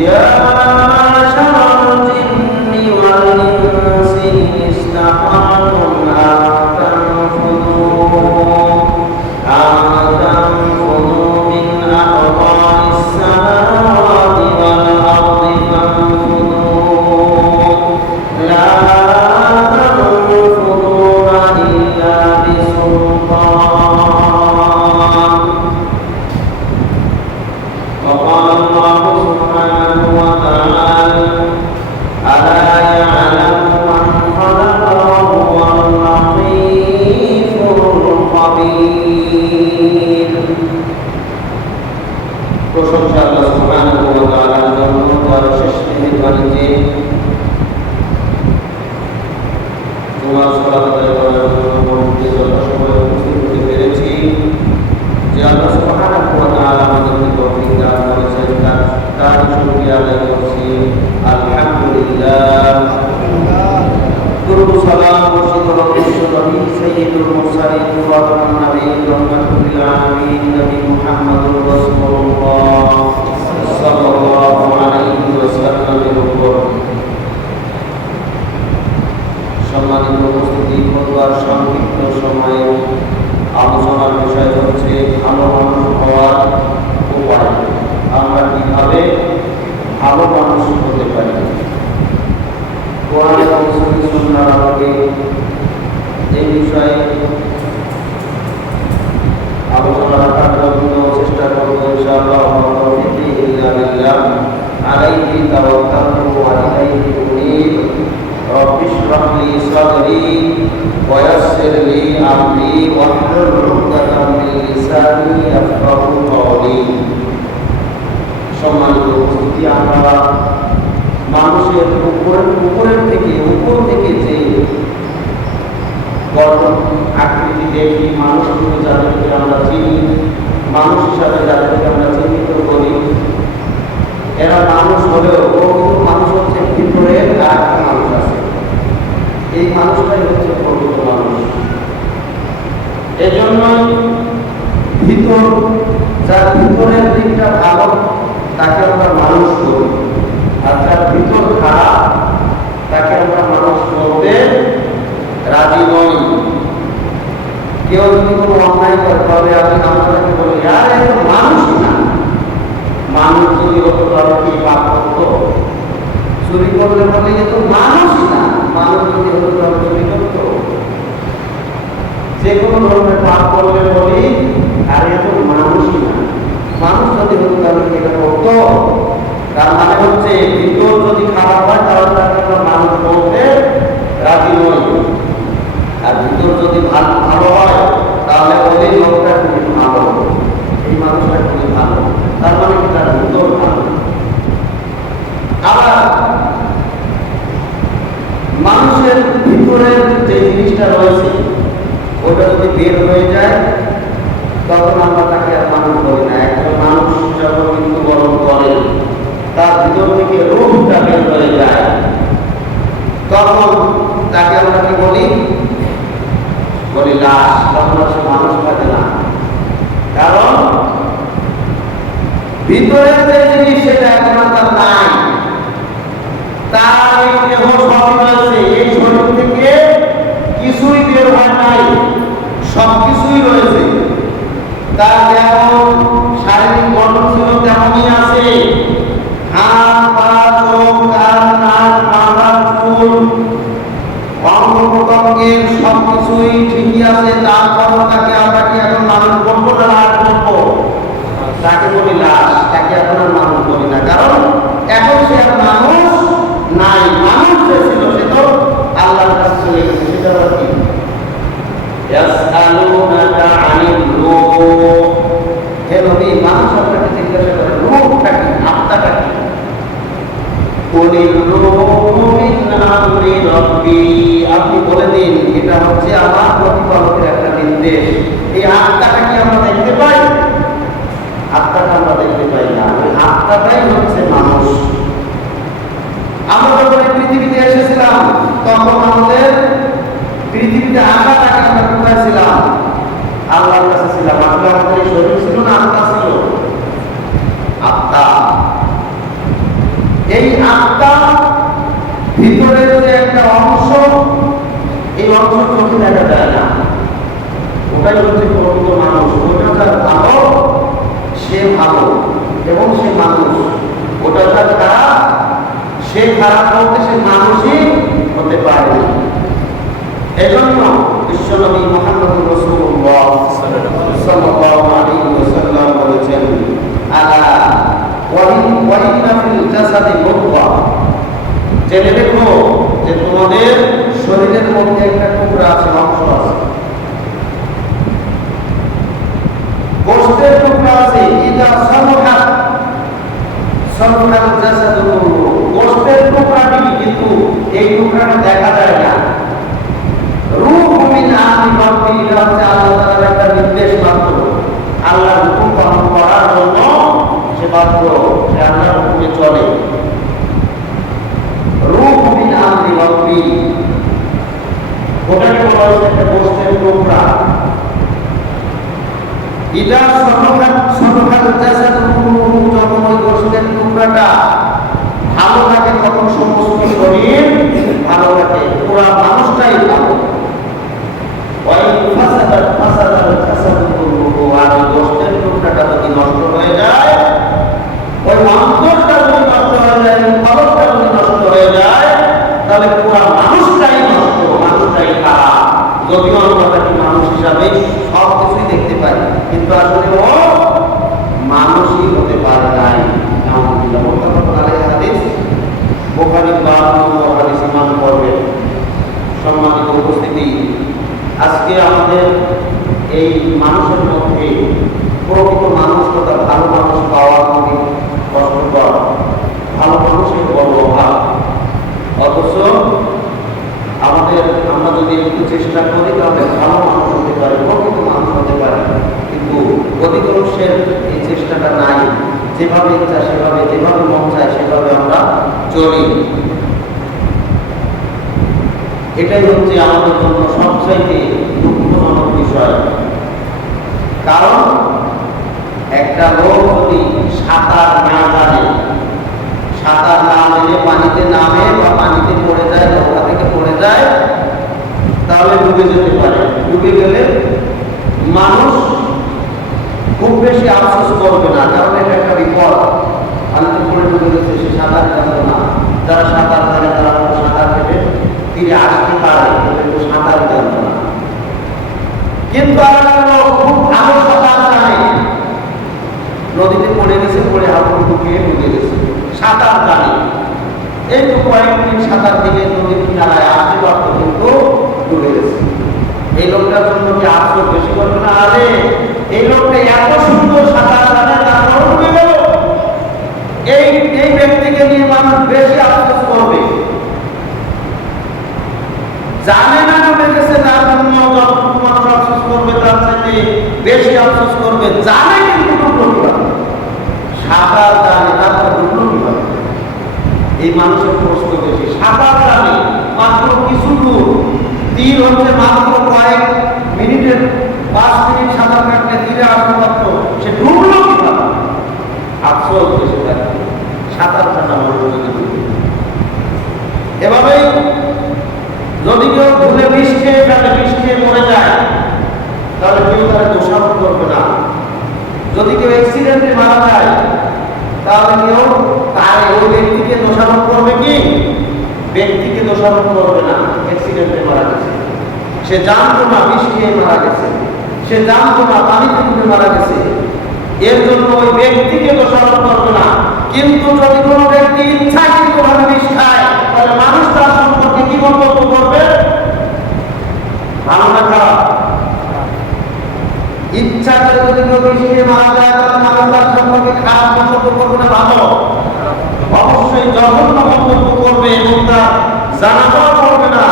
يا معشر الجن والإنس إن استطعتم أن تنفذوا من أقطار السماوات والأرض فانفذوا لا تنفذون إلا بسلطان. وقال الله سبحانه وتعالى ألا يعلم من خلق وهو اللطيف الخبير. প্রশংসা আল্লাহ সুবহানাহু ওয়া তাআলার জন্য, তার শেষ মেহেরবানিতে জুমার সালাত আদায় করার জন্য মসজিদে যথাসময়ে উপস্থিত হতে পেরেছি। যে আল্লাহ সুবহানাহু ওয়া তাআলা আমাদেরকে তৌফিক দান করেছেন, তার শুকরিয়া আদায় করছি। আলহামদুলিল্লাহ। দুরূদ সালাম বর্ষিত হোক বিশ্বনবী সাইয়্যিদুল মুরসালিন ওয়া খাতামুন নবিয়্যিন রাহমাতুল লিল আলামিন নবী মুহাম্মদুর রাসূলুল্লাহ সাল্লাল্লাহু আলাইহি ওয়াসাল্লামের উপর। সম্মানিত উপস্থিতি, খুতবার সংক্ষিপ্ত সময়ে আলোচনার বিষয় হচ্ছে ভালো মানুষ হওয়ার উপায়। আমরা কিভাবে ভালো মানুষ হতে পারি। কোরআন এবং সুন্নাহর আলোকে এই বিষয়ে আলোচনা রাখার জন্য চেষ্টা করব ইনশাআল্লাহ। তৌফিক ইল্লা বিল্লাহ, আলাইহি তাওয়াক্কালতু ওয়া ইলাইহি উনীব। রব্বি ইশরাহ লি সাদরি ওয়া ইয়াসসির লি আমরি ওয়াহলুল উকদাতাম মিন লিসানি ইয়াফকাহু কওলি। সম্মানিত উপস্থিতি, আমরা মানুষের উপর থেকে যে গঠন আকৃতি দেখি, মানুষগুলো যাদেরকে আমরা চিনি, মানুষ হিসাবে যাদেরকে আমরা চিহ্নিত করি, এরা মানুষ হলেও মানুষ হচ্ছে ভিতরের আর একটা মানুষ আছে। এই মানুষটাই হচ্ছে প্রকৃত মানুষ। এজন্য যার ভিতরের দিকটা ভালো তাকে আমরা মানুষ করি, আর যার ভিতর খারাপ তাকে আমরা মানুষ বলতে রাজি নই। কেউ যদি কোনো অন্যায় করে তবে আমরা তাকে বলি আর এ তো মানুষই না। মানুষ যদি হতো তবে কি পাপ করতো? চুরি করলে বলে এ তো মানুষই না। মানুষ যদি হতো তবে চুরি করতো? যে কোনো ধরনের পাপ করলে বলি আর এ তো মানুষই না। মানুষ যদি হতো তবে কি এটা করতো? তার মানে হচ্ছে ভিতর যদি খারাপ হয় তাহলে তাকে আমরা মানুষ বলতে রাজি নই। আর ভিতর যদি ভালো হয় তাহলে বলি লোকটা খুবই ভালো, এই মানুষটা খুবই ভালো। তার মানে কি তার ভিতর ভালো। আবার মানুষের ভিতরের যে জিনিসটা রয়েছে ওটা যদি বের হয়ে যায় তখন আমরা তাকে আর মানুষ বলি না। একজন মানুষ যখন মৃত্যুবরণ করে তার ভিতর থেকে রূহটা বের হয়ে যায়, তখন তাকে আমরা কি বলি? লাশ। তখন সে মানুষ থাকে না, কারণ ভিতরের যে জিনিস সেটা এখন তার নাই। তার এই দেহ সবই রয়েছে, এই শরীর থেকে কিছুই বের হয় নাই, সব কিছুই রয়েছে। তার যেমন শারীরিক গঠন ছিল তেমনই আছে। হাত, পা, চোখ, কান, নাক, মাথা, চুল, অঙ্গ প্রত্যঙ্গের সবকিছুই ঠিকই আছে। তারপরও তাকে আমরা কি এখন মানুষ বলবো না লাশ বলবো? তাকে বলি লাশ, তাকে এখন আর মানুষ বলি না, কারণ এখন সে আর মানুষ নাই। মানুষ যে ছিল সে তো আল্লাহর কাছে চলে গেছে। সেটা হলো কি? ইয়াসআলুনাকা আনির রূহ। হে নবী, মানুষ আপনাকে জিজ্ঞাসা করে রূহটা কি, আত্মাটা কি? আপনি বলে দিন এটা হচ্ছে আমার প্রতিপালকের একটা নির্দেশ। এই আত্মাটা কি আমরা দেখতে পাই? আত্মাটা আমরা দেখতে পাই না। আত্মাটাই হচ্ছে মানুষ। আমরা যখন পৃথিবীতে এসেছিলাম তখন আমাদের পৃথিবীতে আত্মাটাকে আমরা কোথায় ছিলাম? আল্লাহর কাছে ছিলাম। আসলে আমাদের শরীর ছিল না, আত্মা ছিল। আত্মা যায় না। ওটাই হচ্ছে প্রকৃত মানুষ। ওটা যার ভালো সে ভালো এবং সে মানুষ, ওটা যার খারাপ সে খারাপ বলতে সে মানুষই হতে পারে। এজন্য বিশ্বনবী মুহাম্মদ রাসূলুল্লাহ সাল্লাল্লাহু আলাইহি ওয়াসাল্লাম বলেছেন, আলা ওয়া ইন্না ফিল জাসাদি মুদগাহ, জেনে রেখো যে তোমাদের শরীরের মধ্যে একটা টুকরা আছে, অংশ আছে, গোশতের টুকরা আছে। ইদা সালহাত সালহাত জাসাদু কুল্লু, গোশতের টুকরাটি কিন্তু এই টুকরাটা দেখা যায় না। রূহ মিন আমরি রাব্বি, এটা হচ্ছে আল্লাহ তাআলার একটা নির্দেশ মাত্র। আল্লাহর হুকুম পালন করার জন্য সে বাধ্য, সে আল্লাহর হুকুমে চলে। রূহ মিন আমরি রাব্বি, ওটাকে বলা হচ্ছে একটা গোশতের টুকরা। ইদা সালহাত জাসাদু কুল্লু, যখন ওই গোশতের টুকরাটা ভালো থাকে তখন সমস্ত শরীর ভালো থাকে, পুরো মানুষটাই ভালো। ওই ফাসাদাত জাসাদু কুল্লু, আর গোশতের টুকরাটা যদি নষ্ট হয়ে যায়, ওই অন্তরটা যদি নষ্ট হয়ে যায়, ফলকটা যদি নষ্ট হয়ে যায়, তাহলে পুরো মানুষটাই নষ্ট, মানুষটাই খারাপ। যদিও আমরা তাকে মানুষ হিসাবে সব কিছুই দেখতে পাই, কিন্তু আসলে ও মানুষই হতে পারে নাই। বুখারী 12 নম্বর হাদিস ইমাম করবেন। সম্মানিত উপস্থিতি, আজকে আমাদের এই মানুষের মধ্যে প্রকৃত মানুষ তথা ভালো মানুষ পাওয়া খুবই কষ্টকর। ভালো মানুষের বড় অভাব। অথচ আমরা যদি একটু চেষ্টা করি তাহলে ভালো মানুষ হতে পারে, প্রকৃত মানুষ হতে পারে, কিন্তু অধিকাংশের এই চেষ্টাটা নাই। যেভাবে ইচ্ছা সেভাবে, যেভাবে মন চায় সেভাবে আমরা চলি। এটাই হচ্ছে আমাদের জন্য সবচাইতে দুঃখজনক বিষয়। কারণ একটা লোক যদি সাঁতার না জানে, সাঁতার না জেনে পানিতে নামে বা পানিতে পড়ে যায়, নৌকা থেকে পড়ে যায়, তাহলে ডুবে যেতে পারে। ডুবে গেলে মানুষ খুব বেশি আফসোস করবে না, কারণ এটা একটা বিপদ। পানিতে পড়ে ডুবে গেছে, সে সাঁতার জানতো না। যারা সাঁতার জানে তারা সাঁতার কেটে তীরে আসতে পারে, কিন্তু সাঁতার জানতো না। কিন্তু খুব ভালো সাঁতার জানে, নদীতে পড়ে গেছে, পড়ে হাবুডুবু ঢুকিয়ে ডুবে গেছে, সাঁতার জানে। একটু কয়েক মিনিট সাঁতার দিকে নদীর কিনারায় আসতে পারত, কিন্তু ডুবে গেছে। এই লোকটার জন্য কি আফসোস বেশি করবে না? আরে এই লোকটা এত সুন্দর সাঁতার জানে, তারপর ডুবে গেল। এই ব্যক্তিকে নিয়ে মানুষ বেশি আফসোস করবে। জানে না ডুবে গেছে, তার জন্য যতটুকু মানুষ আফসোস করবে তার চাইতে বেশি আফসোস করবে। জানে কিন্তু ডুবলো কিভাবে, সাঁতার জানে, তারপর ডুবলো কিভাবে, এই মানুষের প্রশ্ন বেশি। সাঁতার জানে মাত্র কিছু দূর, তীর হচ্ছে মাত্র কয়েক মিনিটের, 5 মিনিট সাঁতার কাটলে তীরে আসতে পারত, সে ডুবলো কিভাবে, আফসোস বেশি থাকে। সাঁতার জানা মানুষ যদি ডুবে, এভাবেই যদি কেউ ভুলে বিষ খেয়ে ফেলে, বিষ খেয়ে মরে যায়, তাহলে কেউ তারা দোষারোপ করবে না। যদি কেউ অ্যাক্সিডেন্টে মারা যায়, তাহলে কেউ তার ওই ব্যক্তিকে দোষারোপ করবে কি? ব্যক্তিকে দোষারোপ করবে না। অ্যাক্সিডেন্টে মারা গেছে, সে জানতো না বিষ খেয়ে মারা গেছে, সে জানতো না পানিতে ডুবে মারা গেছে, এর জন্য ওই ব্যক্তিকে দোষারোপ করবে না। কিন্তু যদি কোনো ব্যক্তি ইচ্ছাকৃতভাবে বিষ খায়, তাহলে মানুষ তার সম্পর্কে কি মন্তব্য করবে? ভালো না খারাপ? ইচ্ছা করে যদি কেউ বিষ খেয়ে মারা যায়, তাহলে মানুষ তার সম্পর্কে খারাপ মন্তব্য করবে না ভালো? অবশ্যই জঘন্য মন্তব্য করবে, এবং তার জানাজাও করবে না,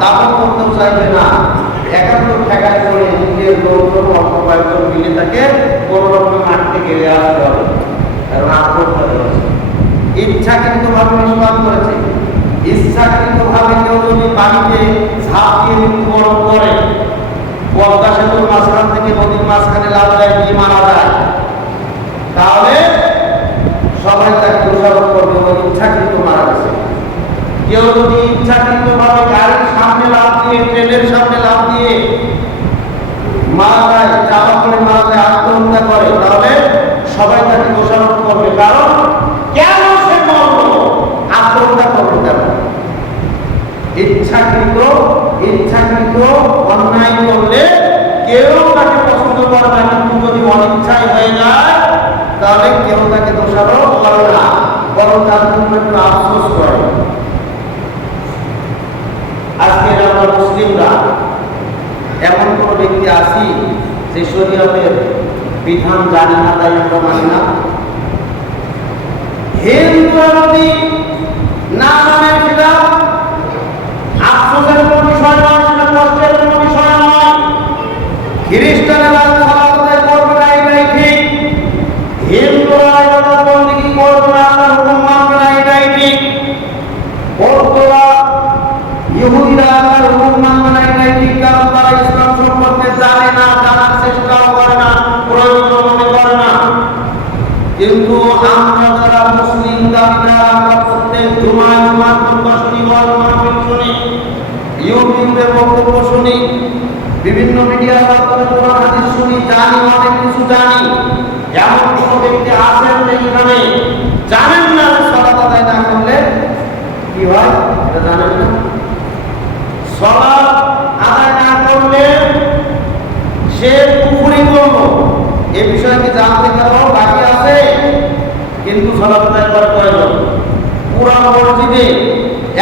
দাফন করতেও চাইবে না। একান্ত ঠেকায় করে নিজের লোকজন অল্প কয়েকজন মিলে তাকে কোনো রকম মাঠ থেকে আসতে হবে, কারণ আত্মহত্যা করেছে, ইচ্ছাকৃতভাবে নিষ্পাপ করেছে। ইচ্ছাকৃতভাবে কেউ যদি পানিতে ঝাঁপ দিয়ে মৃত্যুবরণ করে, পদ্মা সেতুর মাঝখান থেকে নদীর মাঝখানে লাভ দেয়, গিয়ে মারা যায়, তাহলে সবাই তাকে দোষারোপ করবে ওই ইচ্ছাকৃত মারা গেছে। কেউ যদি ইচ্ছাকৃতভাবে গাড়ির সামনে লাভ দিয়ে, ট্রেনের সামনে লাভ দিয়ে আত্মহত্যা করে, তাহলে সবাই তাকে দোষারোপ করবে। কারণ কেন সে মরল, আত্মহত্যা করবে কেন? ইচ্ছাকৃত অন্যায় করলে কেউ তাকে পছন্দ করে না, কিন্তু যদি অনিচ্ছায় হয়ে যায় তাহলে কেউ তাকে দোষারোপ করে না, বরং তার জন্য একটু আফসোস করে। আজকে আমরা মুসলিমরা এমন কোন ব্যক্তি আছি যে শরীয়তের বিধান জানি না, তাই আমরা মানি না? হিন্দুরা যদি না মানে সেটা আফসোসের কোনো বিষয় নয়, সেটা কষ্টের কোনো বিষয় নয়। খ্রিস্টানেরা সালাত করবে না, এটাই ঠিক। হিন্দুরা ইবাদত বন্দেগী করবে না, আল্লাহর হুকুম মানবে না, এটাই ঠিক। বৌদ্ধরা, ইহুদিরা আল্লাহর হুকুম মানবে না, এটাই ঠিক। কারণ তারা ইসলাম সম্পর্কে জানে না, জানার চেষ্টাও করে না, প্রয়োজন মনে করে না। কিন্তু আমরা যারা মুসলিম দাবিদার, আমরা প্রত্যেক জুমায় খুতবা শুনি, মাহফিল শুনি, ইউটিউবে বক্তব্য শুনি, বিভিন্ন মিডিয়ার মাধ্যমে কোরআন হাদিস শুনি, জানি, অনেক কিছু জানি। এমন কোন ব্যক্তি আছেন যে এখানে জানেন না যে সালাত আদায় না করলে কি হয়? এটা জানেন না? সালাত আদায় না করলে সে কুফরি করলো, এই বিষয়ে কি জানতে পারো? বাকি আছে, কিন্তু সালাত আদায় করার প্রয়োজন। পুরা মসজিদে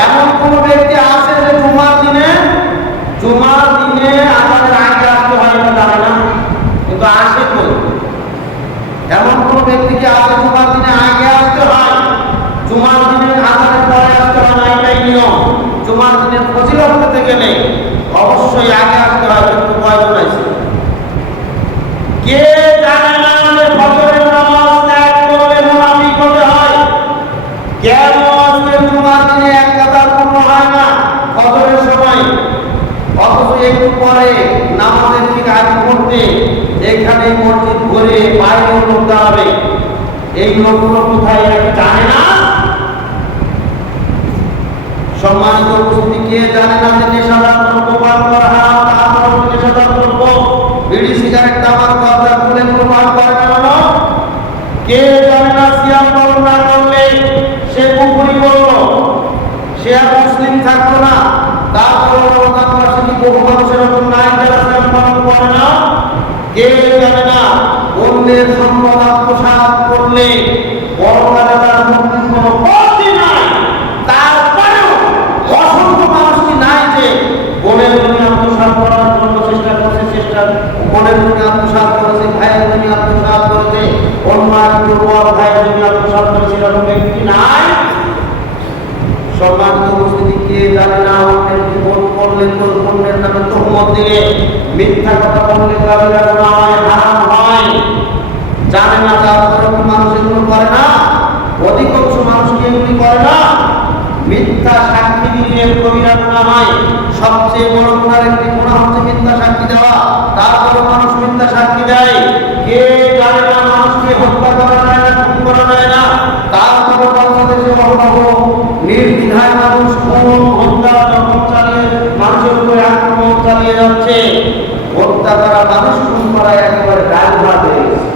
এমন কোন ব্যক্তি আছে যে জুমার দিনে আজানের আগে আসতে হয়, এটা জানে না, কিন্তু আসে কই? এমন কোন ব্যক্তি কি আছে জুমার দিনে আগে আসতে হয়, জুমার দিনে আজানের পরে আসতে হয় না? এটাই নিয়ম। জুমার দিনের ফজিলত পেতে গেলে অবশ্যই আগে আসতে হয়, কিন্তু কয়জন আছে? কে জানে না যে ফজরের নামাজ ত্যাগ করলে মুনাফিক হতে হয়? কেন আজকে জুমার দিনে এক কাতার পূর্ণ হয় না ফজরের সময়, অথচ একটু পরে নামাজের ঠিক আগে পড়তে এখানে মসজিদ ঘুরে বাইরেও লোক দাঁড়াবে? এই লোকগুলো কোথায়, এটা জানে না? সম্মানিত উপস্থিতি, কে জানে না যে নেশাদার দ্রব্য পান করা হারাম? তারপর নেশাদার দ্রব্য, বিড়ি, সিগারেট, তামাক, গাঁজা, ফুলে পান করে না? কে জানে না সিয়াম পালন না করলে সে কুফরি করলো, সে আর মুসলিম থাকলো না? তারপর রমজান মাসে কি বহু মানুষ এরকম নাই যারা সিয়াম পালন করে না? কে জানে না অন্যের সম্পদ আত্মসাৎ করলে পরকালে তার মুক্তির কোনো পথই নাই? তারপরেও অসংখ্য মানুষ কি নাই যে বোনের জমি আত্মসাৎ করার জন্য চেষ্টা করছে, বোনের জমি আত্মসাৎ করেছে, ভাইয়ের জমি আত্মসাৎ করেছে, অন্য এক দুর্বল ভাইয়ের জমি আত্মসাৎ করেছে, এরকম ব্যক্তি নাই? সম্মানিত উপস্থিতি, কে জানে না অন্যের জীবন করলে তোর অন্যের নামে তহমত দিয়ে মিথ্যা কথা বললে কাবিরা গুনাহ হয়, হারাম হয়? জানে না? তারপরে কি মানুষ এগুলো করে না? অধিকাংশ মানুষ কি এগুলি করে না? মিথ্যা সাক্ষী দিলে কবিরা গুনাহ হয়। সবচেয়ে বড় গুনার একটি গুনাহ হচ্ছে মিথ্যা সাক্ষী দেওয়া। তারপরে মানুষ মিথ্যা সাক্ষী দেয়। কে জানে না মানুষকে হত্যা করা যায় না, খুন করা যায় না? তারপরে বাংলাদেশে অহরহ নির্দ্বিধায় মানুষ খুন, হত্যা, জখম চালিয়ে মানুষের উপরে আক্রমণ চালিয়ে যাচ্ছে। হত্যা করা, মানুষ খুন করা একেবারে ডাল ভাত হয়ে গেছে।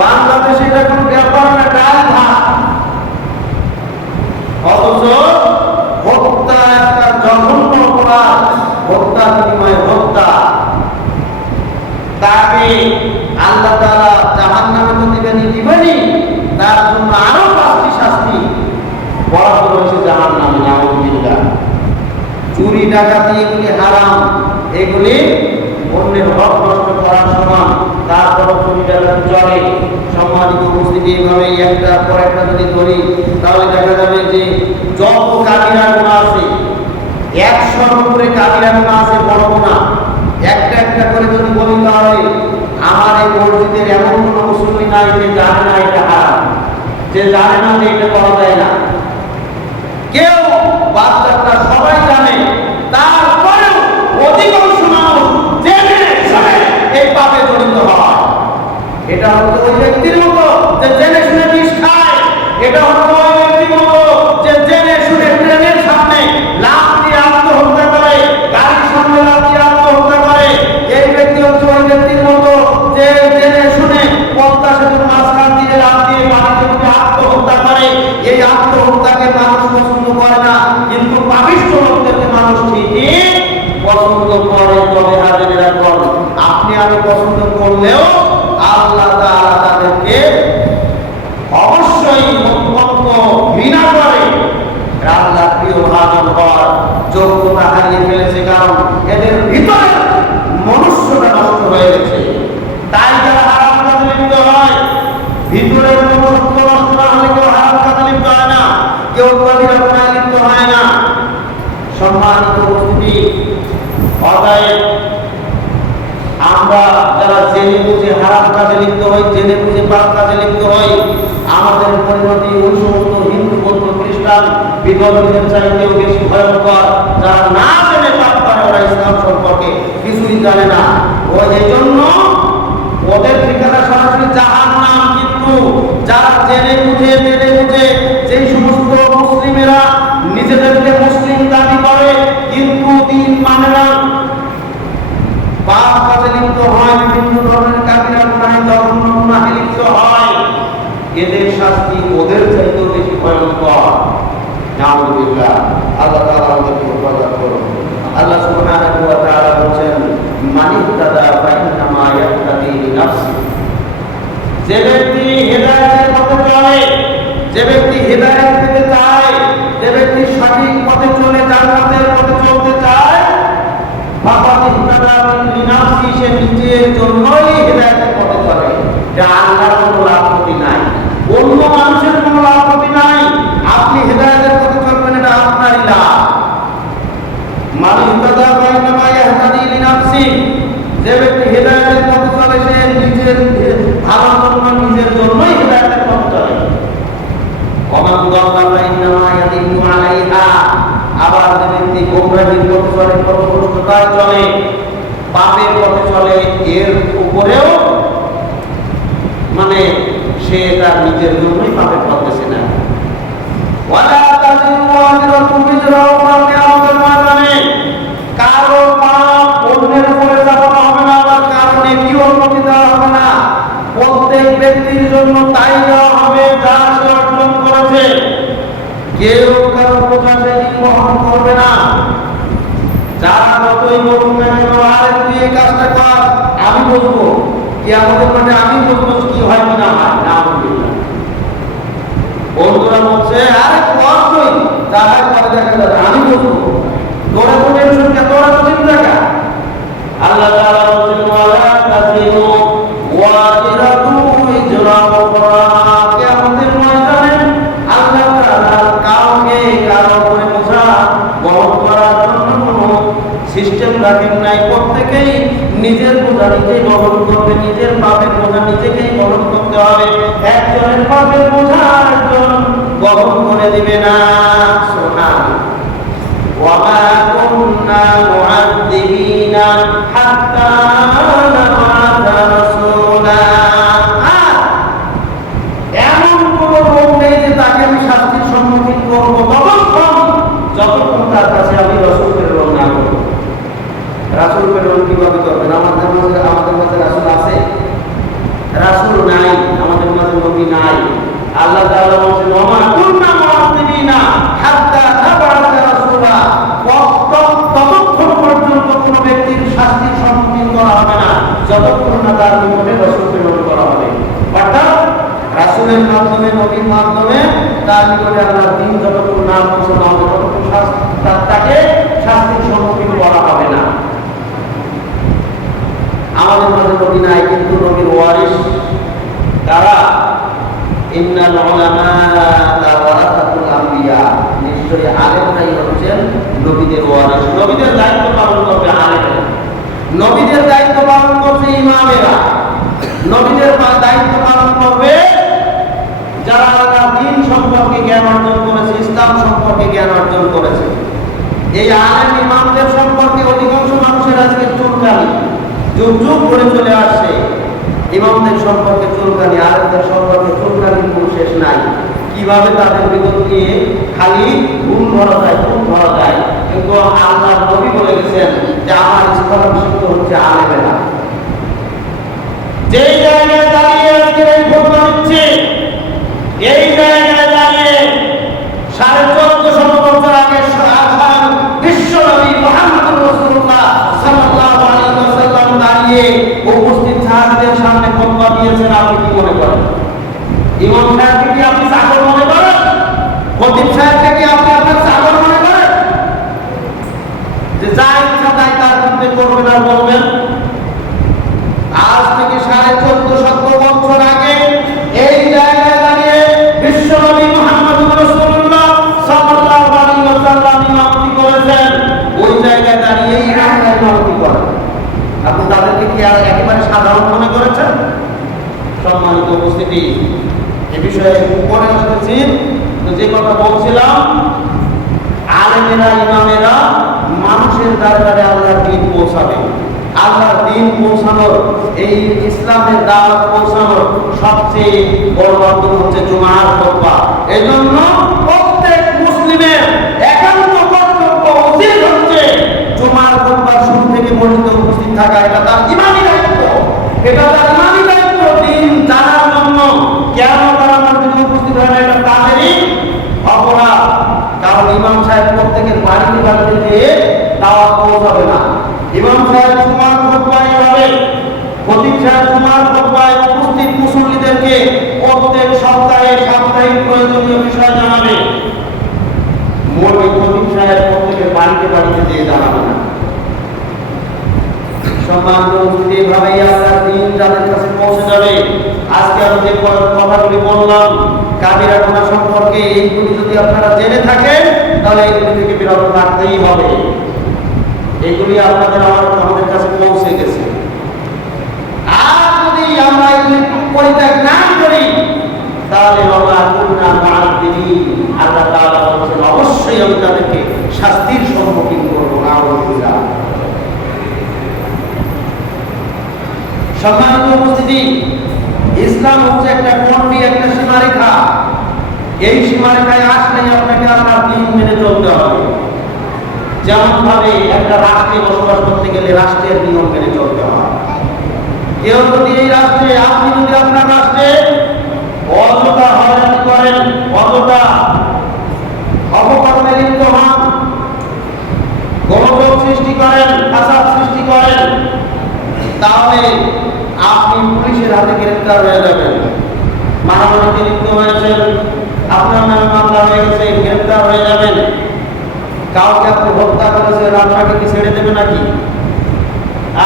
বাংলাদেশে এটা কোনো ব্যাপার না, ডাল ভাত। অথচ হত্যা একটা জঘন্য অপরাধ, হত্যার বিনিময়ে হত্যা। তাকে আল্লাহ তাআলা জাহান্নামে তো দিবেনই, তার জন্য আরো 5টি শাস্তি বরাদ্দ রয়েছে জাহান্নামে, নাউযুবিল্লাহ। চুরি, ডাকাতি এগুলি হারাম, এগুলি অন্যের হক নষ্ট করার সমান। তারপর চুরি ডাকাতি চলে। সম্মানিত উপস্থিতি, এইভাবে একটার পর একটা যদি ধরি তাহলে দেখা যাবে যে যত কাবিরা গুনাহ আছে, 100র উপরে কাবিরা গুনাহ আছে, বড় গুনাহ। একটা একটা করে যদি বলি তাহলে আমার এই মসজিদের এমন কোনো মুসলিম নাই যে জানে না এটা হারাম, যে জানে না যে এটা করা যায় না। কেউ বাচ্চাটা সবাই জানে, তারপরেও অধিকাংশ মানুষ জেনে শুনে এই পাপে জড়িত হয়। এটা হচ্ছে ওই ব্যক্তির মতো যে জেনে শুনে বিষ খায়। এটা হচ্ছে ওই ব্যক্তির মতো যে জেনে শুনে ট্রেনের সামনে লাফ দিয়ে আত্মহত্যা করে, গাড়ির সামনে লাফ দিয়ে আত্মহত্যা করে। এই ব্যক্তি হচ্ছে ওই ব্যক্তির মতো যে এই আত্মহত্যাকে মানুষ পছন্দ করে না, কিন্তু পাপিষ্ঠ লোকদেরকে মানুষ ঠিকই পছন্দ করে। তবে হাজিরা কর, আপনি আমি পছন্দ করলেও আল্লাহ তাআলা তাদেরকে অবশ্যই অত্যন্ত ঘৃণা করে। আল্লাহ প্রিয় ভাজন হওয়ার যোগ্যতা হারিয়ে ফেলেছে, কারণ এদের ভিতরে মনুষ্যটা নষ্ট হয়ে গেছে। তাই যারা হারাম কাজে লিপ্ত হয়, ভিতরের মনুষ্য নষ্ট না হলে কেউ হারাম কাজে লিপ্ত হয় না, কেউ কবিরা গুনাহে লিপ্ত হয় না। সম্মানিত উপস্থিতি, অতএব আমরা যারা জেনে বুঝে হারাম কাজে লিপ্ত হই, জেনে বুঝে পাপ কাজে লিপ্ত হই, আমাদের পরিণতি ওই সমস্ত হিন্দু, বৌদ্ধ, খ্রিস্টান বিধর্মীদের চাইতেও বেশি ভয়ঙ্কর। যারা না জেনে পাপ করে, ওরা ইসলাম সম্পর্কে কিছুই জানে না। ও এই জন্য ওদের ঠিকানা সরাসরি জাহান্নাম। কিন্তু যারা জেনে বুঝে যেই সমস্ত মুসলিমেরা নিজেদেরকে মুসলিম দাবি করে কিন্তু দিন মানে না, পাপ কাজে লিপ্ত হয়, বিভিন্ন ধরনের কাবিরা গুনাহে জঘন্য গুনাহে লিপ্ত হয়, এদের শাস্তি ওদের চাইতেও বেশি ভয়ঙ্কর। নাউযুবিল্লাহ। আল্লাহ তাআলা আমাদেরকে হেফাজত করুন। আল্লাহ সুবহানাহু ওয়া তাআলা বলেন, মানিহতাদা ফাইন্নামা ইয়াহতাদি লিনাফসি। যে ব্যক্তি হেদায়েতের পথে চলে, যে ব্যক্তি হেদায়েত পেতে চায়, যে ব্যক্তি সঠিক পথে চলে জান্নাতের পথে চলতে চায়, সে নিজের জন্যই হেদায়েতের পথে চলে। আল্লাহর কোনো লাভ ক্ষতি নাই, অন্য মানুষের কোনো লাভ ক্ষতি নাই। আপনি হেদায়েতের পথে চলবেন, এটা আপনারই লাভ। যে ব্যক্তি হেদায়েতের পথে চলে, সে নিজের ভালোর জন্য, নিজের জন্যই হেদায়েতের পথে চলে। আবার যে ব্যক্তি গোমরাহির পথে চলে, পথভ্রষ্টতায় চলে, পাপের পথে চলে, এর উপরেও মানে সে তার নিজের জন্যই পাপের পথ বেছে নেয়। কারো পাপ অন্যের উপরে চাপানো হবে না, বা কারো নেকি অন্যকে দেওয়া হবে না। প্রত্যেক ব্যক্তির জন্য তাই দেওয়া হবে যা সে অর্জন করেছে। কেউ কারো বোঝা সেদিন বহন করবে না। যারা যতই বলুন না কেন, আরে তুই এই কাজটা কর, আমি বলবো কি আমাদের মানে আমি বলবো কি হয় কিনা হয় না। বন্ধুরা বলছে আরে কর তুই, তাহাই পরে দেখা যাবে, আমি বলবো তোরা তো টেনশন কে, তোরা তো চিন্তা কে। আল্লাহ তাআলা বলেন, ওয়ালা তাজিনু ওয়াজিরাতু ইজরা উখরা। কিয়ামতের ময়দানে আল্লাহ তাআলা কাউকে কারো উপরে বোঝা বহন করার জন্য কোনো সিস্টেম রাখেন নাই। প্রত্যেকেই নিজের বোঝা নিজেই বহন করবে, নিজের পাপের বোঝা নিজেকেই বহন করতে হবে। একজনের পাপের বোঝা একজন বহন করে দিবে না। সুবহানাল্লাহ। ওয়ামা কুননা মুআযযিবিনা হাত্তা নাবআসা রাসূলা। এমন কোন লোক নেই যে তাকে আমি শাস্তির সম্মুখীন করবো যতক্ষণ তার কাছে আমি রাসূল প্রেরণ না করব। রাসূল প্রেরণ কিভাবে করবেন? আমাদের মাঝে রাসূল আছে? রাসূল নাই, আমাদের মাঝে নবী নাই। আল্লাহ তাআলা বলেন, ওমা কুননা মুআযযিবিনা হাত্তা নাবআসা রাসূলা। ততক্ষণ পর্যন্ত কোনো ব্যক্তির শাস্তির সম্মুখীন করা হবে না যতক্ষণ না তার নিকটে রাসূল প্রেরণ করা হবে। অর্থাৎ রাসূলের মাধ্যমে, নবীর মাধ্যমে তার নিকটে আল্লাহর দ্বীন যতক্ষণ না পৌঁছানো হবে ততক্ষণ তাকে শাস্তির সম্মুখীন করা হবে না। আমাদের মাঝে নবী নাই, কিন্তু নবীর ওয়ারিস তারা। ইন্নাল উলামা ওয়ারাসাতুল আম্বিয়া। নিশ্চয়ই আলেমরাই হচ্ছেন নবীদের ওয়ারিস। নবীদের দায়িত্ব পালন করবে আলেমরা, নবীদের দায়িত্ব পালন করবে ইমামেরা, নবীদের দায়িত্ব পালন করবে যারা দ্বীন সম্পর্কে জ্ঞান অর্জন করেছে, ইসলাম সম্পর্কে জ্ঞান অর্জন করেছে। এই আলেম ইমামদের সম্পর্কে অধিকাংশ মানুষের আজকে চুলকানি, যুগ যুগ ধরে চলে আসছে। ইমামদের সম্পর্কে চুলকানি, আলেমদের সম্পর্কে চুলকানির কোনো শেষ নাই। কিভাবে তাদের ভিতর দিয়ে খালি গুণ ধরা যায়, গুণ ধরা যায়। কিন্তু আল্লাহর নবী বলে গেছেন যে আমার স্থলাভিষিক্ত হচ্ছে আলেমেরা। যেই জায়গায় দাঁড়িয়ে আজকে এই ঘটনা হচ্ছে, এই জায়গায় দাঁড়িয়ে পরে আসতেছি। তো যে কথা বলছিলাম, আলেমেরা ইমামেরা মানুষের দ্বারে দ্বারে আল্লাহর দ্বীন পৌঁছাবে। আল্লাহর দ্বীন পৌঁছানোর, এই ইসলামের দাওয়াত পৌঁছানোর সবচেয়ে বড় মাধ্যম হচ্ছে জুমার খুতবা। এজন্য প্রত্যেক মুসলিমের একান্ত কর্তব্য উচিত হচ্ছে জুমার খুতবার শুরু থেকে মসজিদে উপস্থিত থাকা। এটা তার ইমানি দায়িত্ব, এটা তার ইমানি দায়িত্ব। দ্বীন জানার জন্য কেন তারা মসজিদে উপস্থিত হয় না, এটা তাদেরই অপরাধ। কারণ ইমাম সাহেব প্রত্যেকের বাড়িতে বাড়িতে যেয়ে দাওয়াত পৌঁছাবে না। ইমাম সাহেব জুমার খুতবায় হবে, খতিব সাহেব জুমার খুতবায় উপস্থিত মুসল্লিদেরকে প্রত্যেক সপ্তাহে সাপ্তাহিক প্রয়োজনীয় বিষয় জানাবে। মৌলভী খতিব সাহেব প্রত্যেকের বাড়িতে বাড়িতে যেয়ে জানাবে না। সম্মানিত উপস্থিতি, এইভাবেই আল্লাহর দ্বীন যাদের কাছে পৌঁছে যাবে। আজকে আমি যে কথাগুলি বললাম কাবিরা গুনাহ সম্পর্কে, এইগুলি যদি আপনারা জেনে থাকেন তাহলে এইগুলি থেকে বিরত থাকতেই হবে। এগুলি আমাদের কাছে পৌঁছে গেছে। আর যদি আমরা এগুলি পরিত্যাগ না করি তাহলে আল্লাহ তাআলা বলেছেন অবশ্যই আমি তাদেরকে শাস্তির সম্মুখীন করবো। সম্মানিত উপস্থিতি, ইসলাম হচ্ছে একটা গণ্ডি, একটা সীমারেখা। এই সীমারেখায় আসলেই আপনাকে আপনার দ্বীন মেনে চলতে হবে। যেমন ভাবে একটা রাষ্ট্রে বসবাস করতে গেলে রাষ্ট্রের নিয়ম মেনে চলতে হয়। কেউ যদি এই রাষ্ট্রে, আপনি যদি আপনার রাষ্ট্রে অযথা হয়রানি করেন, অযথা অপকর্মে লিপ্ত হন, গোলযোগ সৃষ্টি করেন, ফাসাদ সৃষ্টি করেন, তাহলে আপনি পুলিশের হাতে গ্রেফতার হয়ে যাবেন। মারামারিতে লিপ্ত হয়েছেন, আপনার নামে মামলা হয়ে গেছে, গ্রেফতার হয়ে যাবেন। কাউকে আপনি হত্যা করেছেন, আপনাকে কি ছেড়ে দেবে নাকি?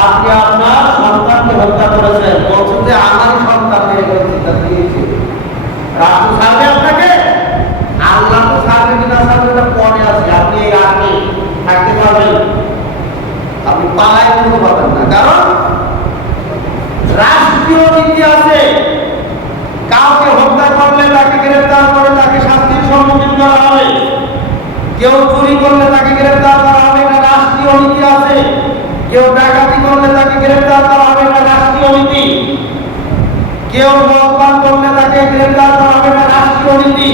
আপনি আপনার সন্তানকে হত্যা করেছেন, বলছেন যে আমারই সন্তান দিয়েছে, রাষ্ট্র ছাড়বে আপনাকে? আল্লাহ তো ছাড়বে কিনা ছাড়বে এটা পরে আছে। আপনি এই রাষ্ট্রে থাকতে পারবেন, আপনি পালাই করতে পারবেন না। কারণ রাষ্ট্রীয় নীতি আছে। কাউকে হত্যা করলে তাকে গ্রেফতার করে তাকে শাস্তির সম্মুখীন করা হবে। কেউ চুরি করলে তাকে গ্রেফতার করা হবে, এটা রাষ্ট্রীয় নীতি আছে। কেউ ডাকাতি করলে তাকে গ্রেফতার করা হবে, এটা রাষ্ট্রীয় নীতি। কেউ মদপান করলে তাকে গ্রেফতার করা হবে, এটা রাষ্ট্রীয় নীতি।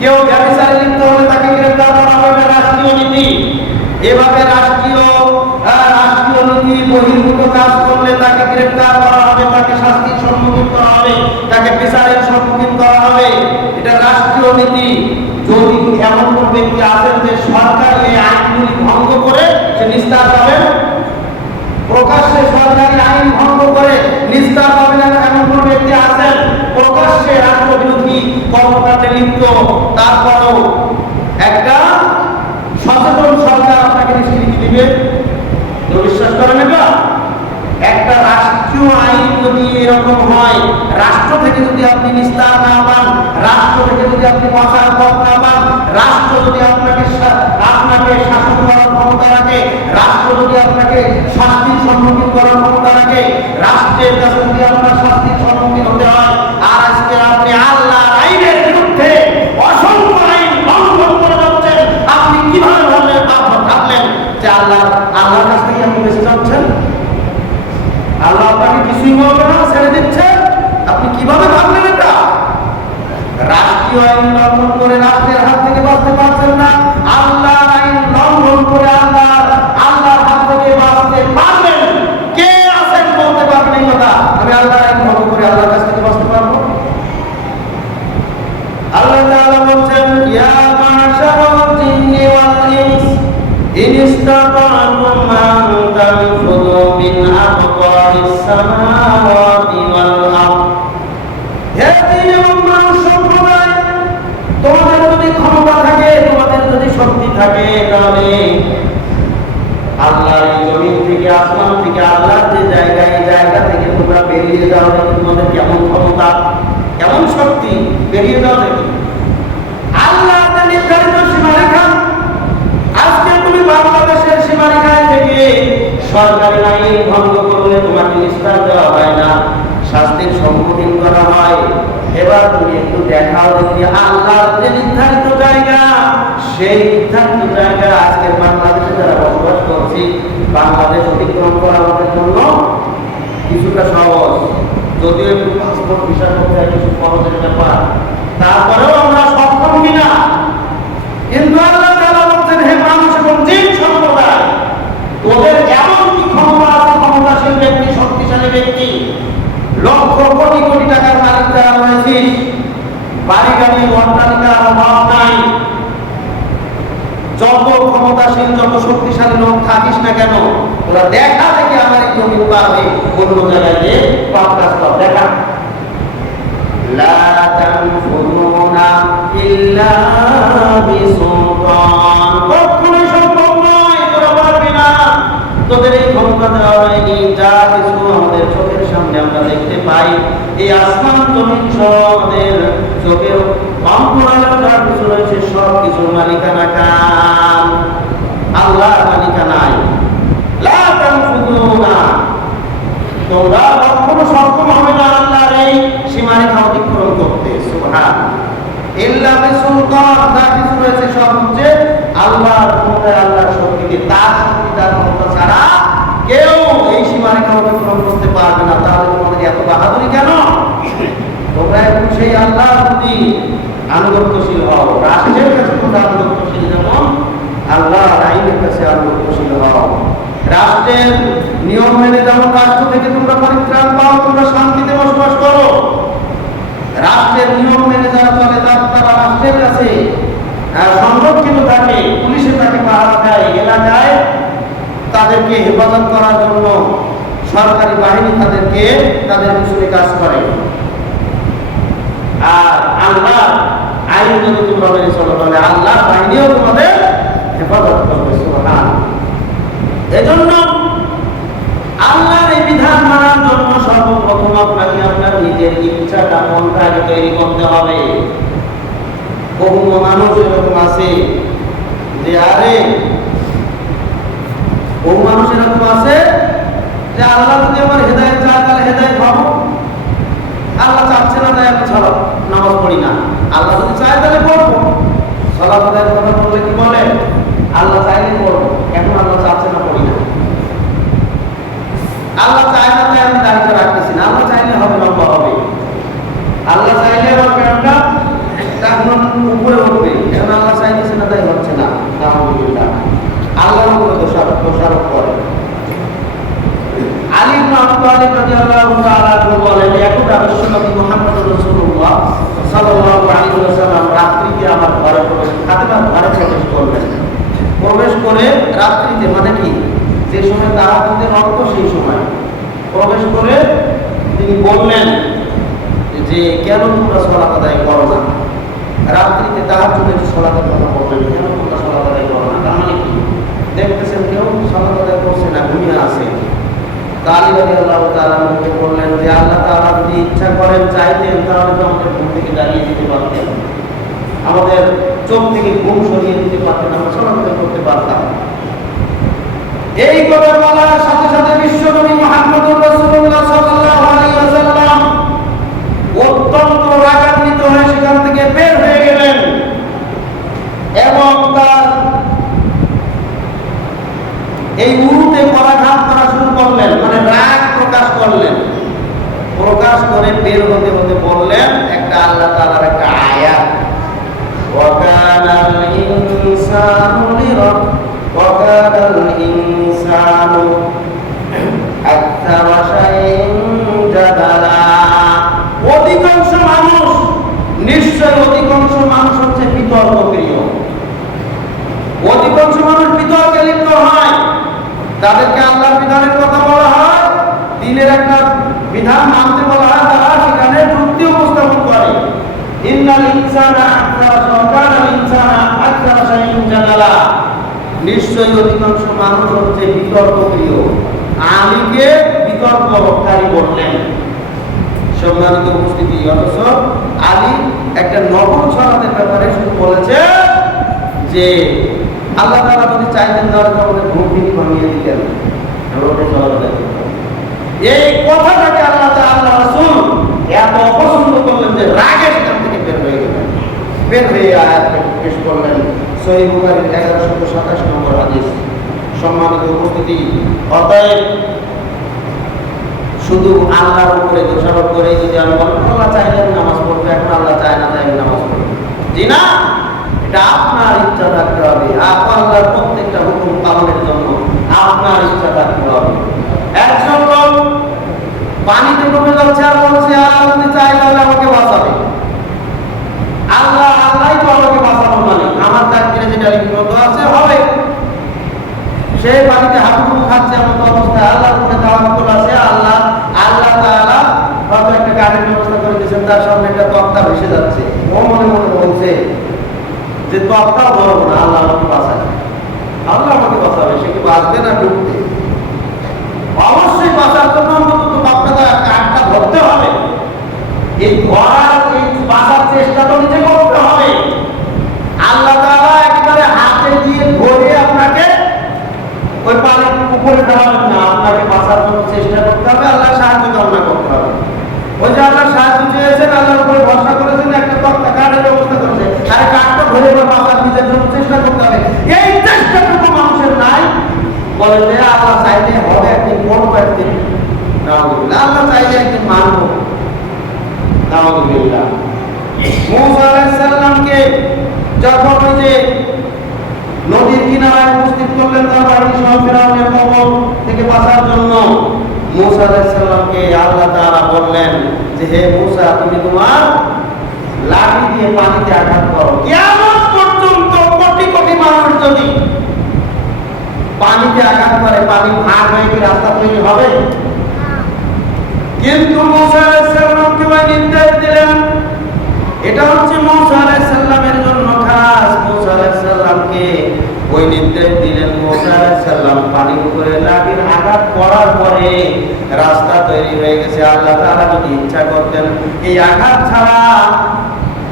কেউ ব্যবসায় লিপ্ত হলে তাকে গ্রেফতার করা হবে, এটা রাষ্ট্রীয় নীতি। এভাবে রাষ্ট্রীয় নীতি বহির্ভূত কাজ করলে তাকে গ্রেফতার করা হবে, তাকে শাস্তির সম্মুখীন করা হবে, তাকে বিচারের সম্মুখীন করা হবে, এটা রাষ্ট্রীয় নীতি। যদি এমন কোন ব্যক্তি আছেন যে সরকার এই আইনগুলি ভঙ্গ করে সে নিস্তার পাবেন, প্রকাশ্যে সরকারি আইন ভঙ্গ করে নিস্তার পাবেন, এমন কোন ব্যক্তি আছেন প্রকাশ্যে রাষ্ট্রবিরোধী কর্মকাণ্ডে লিপ্ত, তারপরও একটা সচেতন সরকার আপনাকে নিষ্কৃতি দিবে? বিশ্বাস করেন এটা? একটা রাষ্ট্রীয় আইন যদি এরকম হয়, রাষ্ট্র থেকে যদি আপনি নিস্তার না পান, রাষ্ট্র থেকে যদি আপনি বাঁচার পথ না পান, রাষ্ট্র যদি আপনাকে শাসন করার ক্ষমতা রাখে, রাষ্ট্র যদি আপনাকে শাস্তির সম্মুখীন করার ক্ষমতা রাখে, রাষ্ট্রের কাছে যদি আপনার শাস্তির সম্মুখীন হতে হয়, আর আজকে আপনি আল্লাহর আইনের বিরুদ্ধে অসংখ্য আইন লঙ্ঘন করে যাচ্ছেন, আপনি কিভাবে ভাবলেন যে আল্লাহর কাছ থেকে আপনি বেঁচে যাচ্ছেন? আল্লাহ আপনাকে কিছুই বলবে না, ছেড়ে দিচ্ছে। আপনি কিভাবে ভাবলেন এটা? রাষ্ট্রীয় আইন লঙ্ঘন করে রাষ্ট্রের হাত থেকে বাঁচতে পারছেন না, আল্লাহর আইন লঙ্ঘন করে আল্লাহর হাত থেকে বাঁচতে পারবেন? কে আছেন বলতে পারবেন এই কথা? আমি আল্লাহর আইন ভঙ্গ করে আল্লাহর কাছ থেকে বাঁচতে পারবো? আল্লাহ তাআলা বলছেন, ইয়া মাশারাল জিন্নি ওয়াল ইনস ইন ইসতাতা'তুম আন তানফুযু মিন আকতারিস সামাওয়াতি ওয়াল আরদ। হে জিন এবং মানুষ সম্প্রদায়, তোমাদের যদি ক্ষমতা থাকে, তোমাদের যদি শক্তি থাকে, তাহলে আল্লাহর এই জমিন থেকে, আসমান থেকে, আল্লাহর যে জায়গা, এই জায়গা থেকে তোমরা বেরিয়ে যাও। তোমাদের কেমন ক্ষমতা, কেমন শক্তি, বেরিয়ে যাও দেখি। আল্লাহ নির্ধারিত সীমারেখা। আজকে তুমি বাংলাদেশের সীমারেখায় থেকে সরকারি আইন ভঙ্গ করলে তোমাকে নিস্তার দেওয়া হয় না, শাস্তির সম্মুখীন করা হয়। এবার তুমি একটু দেখাও যে আল্লাহর যে নির্ধারিত জায়গা, সেই নির্ধারিত জায়গা আজকে বাংলাদেশে যারা বসবাস করছি, বাংলাদেশ অতিক্রম করা আমাদের জন্য কিছুটা সহজ, যদিও একটু পাসপোর্ট ভিসা করতে হয়, কিছু খরচের ব্যাপার, তারপরেও আমরা সক্ষম কিনা। কিন্তু আল্লাহ তাআলা বলছেন, হে মানুষ এবং জিন সম্প্রদায়, তোদের এমন কি ক্ষমতা আছে, ক্ষমতাশীল ব্যক্তি, শক্তিশালী ব্যক্তি, লক্ষ কোটি কোটি টাকার মালিক যারা রয়েছিস, বাড়ি গাড়ি অট্টালিকার অভাব নাই, যত ক্ষমতাশীল যত শক্তিশালী লোক থাকিস না কেন, ওরা দেখা দেখে আমার এই জমি পাবে অন্য জায়গায় যে পাপ কাজ কর দেখা। লা তানফুরুনা ইল্লা বিসুলতান, কখনোই সম্ভব নয়, তোরা পারবি না, তোদের এই ক্ষমতা দেওয়া হয়নি। যা কিছু আমাদের চোখের সামনে আমরা দেখতে পাই, এই আসমান জমিন সব আমাদের চোখের অন্তরালে যা কিছু রয়েছে সব কিছুর মালিকানা কার? আল্লাহর মালিকানায়। লা তানফুরুনা, তোমরা কখনো সক্ষম হবে না আল্লাহর এই সীমারেখা অতিক্রম করতে। সুবহান ইল্লা বিসুলতান, যা কিছু রয়েছে সব হচ্ছে আল্লাহর ক্ষমতায়, আল্লাহর শক্তিতে, তার শক্তি তার ক্ষমতা ছাড়া কেউ এই সীমারেখা অতিক্রম করতে পারবে না। তাহলে তোমাদের এত বাহাদুরি কেন? তোমরা এখন সেই আল্লাহর প্রতি আনুগত্যশীল হও, রাষ্ট্রের কাছে তোমরা আনুগত্যশীল, যেমন আল্লাহর আইনের কাছে আনুগত্যশীল হও। রাষ্ট্রের নিয়ম মেনে যেমন রাষ্ট্র থেকে তোমরা পরিত্রাণ পাও, তোমরা শান্তিতে বসবাস করো। রাষ্ট্রের নিয়ম মেনে যারা চলে তারা রাষ্ট্রের কাছে সংরক্ষিত থাকে, পুলিশে তাকে পাহারা দেয়, এলাকায় তাদেরকে হেফাজত করার জন্য সরকারি বাহিনী তাদেরকে তাদের পিছনে কাজ করে। আর আল্লাহ আইন যদি তোমরা মেনে চলো, তাহলে আল্লাহ বাহিনীও তোমাদের হেফাজত করবে। সুবহান। এজন্য আল্লাহর এই বিধান মানার জন্য সর্বপ্রথম আপনাকে আপনার নিজের ইচ্ছাটা, মনটা আগে তৈরি করতে হবে। বহু মানুষ এরকম আছে যে বহু মানুষ এরকম আছে যে আল্লাহ যদি আমার হেদায়েত চায় তাহলে হেদায়েত পাবো, আল্লাহ চাচ্ছে না তাই আমি সালাত নামাজ পড়ি না, আল্লাহ যদি চায় তাহলে পড়বো। সালাত আদায়ের কথা বললে কি বলে? আল্লাহ চাইলে পড়বো, এখন আল্লাহ চাচ্ছে না পড়ি না। আল্লাহ চায় না তাই আমি দাড়িটা রাখতেছি না, আল্লাহ চাইলে হবে, লম্বা হবে। আল্লাহ চাইলে আমার প্যান্টটা এখন উপরে উঠবে, এখন আল্লাহ চাইতেছে না তাই হচ্ছে না। আলহামদুলিল্লাহ, আল্লাহর উপরে দোষারোপ করে। আলী ইবনে আবু তালিব রাদিয়াল্লাহু তাআলা বলেন, একদা বিশ্বনবী মুহাম্মদ রাসূলুল্লাহ সাল্লাল্লাহু আলাইহি ওয়াসাল্লাম রাত্রিতে আমার ঘরে প্রবেশ করলেন। প্রবেশ করে রাত্রিতে মানে কি, যে সময় তাহাজ্জুদের রক্ত সেই সময় প্রবেশ করে তিনি বললেন যে কেন তোমরা সালাত আদায় করো না? রাত্রিতে তাহাজ্জুদের সালাতের কথা বললেন, কেন তোমরা সালাত আদায় করো না? তার মানে কি, দেখতেছেন কেউ সালাত আদায় করছে না, ঘুমিয়ে আছে। আলী রাদিয়াল্লাহু তাআলা বললেন যে আল্লাহ তাআলা যদি ইচ্ছা করেন, চাইতেন, তাহলে তো আমাদের ঘুম থেকে দাঁড়িয়ে দিতে পারতেন, আমাদের চোখ থেকে ঘুম সরিয়ে দিতে পারতেন, আমরা সালাত আদায় করতে পারতাম। এই কথা বলার সাথে সাথে বিশ্বনবী মুহাম্মদুর রাসূলুল্লাহ সাল্লাল্লাহু আলাইহি ওয়াসাল্লাম অত্যন্ত রাগান্বিত হয়ে সেখান থেকে বের হয়ে গেলেন এবং তার এই উরুতে পরাঘাত করা শুরু করলেন, মানে রাগ প্রকাশ করলেন। প্রকাশ করে বের হতে হতে বললেন একটা আল্লাহ তাআলার একটা আয়াত, ওয়াকানাল ইনসানু ওয়াকানাল ইনসানু আকতারা শাইইন জাদালা, অধিকাংশ মানুষ, নিশ্চয় অধিকাংশ মানুষ হচ্ছে বিতর্ক প্রিয়। অধিকাংশ মানুষ বিতর্কে লিপ্ত হয়, তাদেরকে আল্লাহর বিধানের কথা বলা হয়, দিনের একটা বিধান মানতে বলা হয়, তারা সেখানে যুক্তি উপস্থাপন করে। ইন্নাল ইনসানা কানাল ইনসানা আকতারা শাইইন জাদালা, নিশ্চয়ই অধিকাংশ মানুষ হচ্ছে বিতর্ক প্রিয়। আলীকে বিতর্ককারী বললেন। সম্মানিত উপস্থিতি, অথচ আলী একটা নকল সালাতের ব্যাপারে শুধু বলেছে যে আল্লাহ তাআলা যদি চাইতেন তাহলে আমাদের ঘুম থেকে ভাঙিয়ে দিতেন, এই কথাটাকে আল্লাহ রাসূল এত অপছন্দ করলেন যে রাগে সেখান থেকে বের হয়ে গেলেন। বের হয়ে আয়াত পেশ করলেন। সহিহ বুখারীর 1127 নম্বর হাদিস। সম্মানিত উপস্থিতি, অতএব শুধু আল্লাহর উপরে দোষারোপ করে যদি আমি বলবো আল্লাহ চাইলেন নামাজ পড়বে, এখন আল্লাহ চায় না তাই নামাজ পড়বে, জি না, এটা আপনার ইচ্ছা থাকতে হবে। আল্লাহর প্রত্যেকটা হুকুম পালনের জন্য আপনার ইচ্ছা থাকতে হবে। একজন লোক পানিতে ডুবে যাচ্ছে আর বলছে আল্লাহ যদি চাই তাহলে আমাকে বাঁচাবে। আল্লাহই তো আমাকে বাঁচানো মানে আমার তাকদীরে যেটা লিখিত আছে হবে। সে পানিতে হাবুডুবু খাচ্ছে এমন অবস্থায় আল্লাহর উপরে তাওয়াক্কুল আছে। আল্লাহ তাআলা হয়তো একটা গাড়ির ব্যবস্থা করে দিয়েছেন, তার সামনে একটা তক্তা ভেসে যাচ্ছে। ও মনে মনে বলছে যে তক্তা বড় না, আল্লাহ আমাকে বাঁচাবে, আল্লাহ আমাকে বাঁচাবে। সে কি বাঁচবে না ডুববে? অবশ্যই বাঁচার জন্য অন্তত তক্তাটা কাঠটা ধরতে হবে। এই বাঁচার চেষ্টা তো নিজে করতে হবে। আল্লাহ তাআলা একবারে হাতে দিয়ে ধরে আপনাকে ওই পানির উপরে ফেলাবেন না, আপনাকে বাঁচার জন্য চেষ্টা করতে হবে, আল্লাহ সাহায্য কামনা করতে হবে। ওই যে আল্লাহ সাহায্য চেয়েছেন, আল্লাহর উপরে ভরসা করেছেন, একটা তক্তা কাঠের ব্যবস্থা করেছে, আরে কাঠটা ধরে বাঁচার নিজের জন্য চেষ্টা করতে হবে। এই চেষ্টাটুকু মানুষের নাই। বলে যে আল্লাহ চাইলে হবে, একদিন করবো, একদিন নাউযুবিল্লাহ, আল্লাহ চাইলে একদিন মানবো, নাউযুবিল্লাহ। মূসা আলাইহিস সালামকে যখন ওই যে নদীর কিনারায় উপস্থিত করলেন তার বাড়ি সহ ফিরআউনের কবল থেকে বাঁচার জন্য, মূসা আলাইহিস সালামকে আল্লাহ তাআলা বললেন যে হে মূসা, তুমি তোমার লাঠি দিয়ে পানিতে আঘাত করো। কিয়ামত পর্যন্ত কোটি কোটি মানুষ যদি পানিতে আঘাত করে, পানি ভাগ হয়ে কি রাস্তা তৈরি হবে? কিন্তু মূসা আলাইহিস সালামকে ওই নির্দেশ দিলেন। এটা হচ্ছে মূসা আলাইহিস সালামের জন্য খাস। মূসা আলাইহিস সালামকে ওই নির্দেশ দিলেন। মূসা আলাইহিস সালাম পানির উপরে লাঠির আঘাত করার পরে রাস্তা তৈরি হয়ে গেছে। আল্লাহ তাআলা যদি ইচ্ছা করতেন এই আঘাত ছাড়া,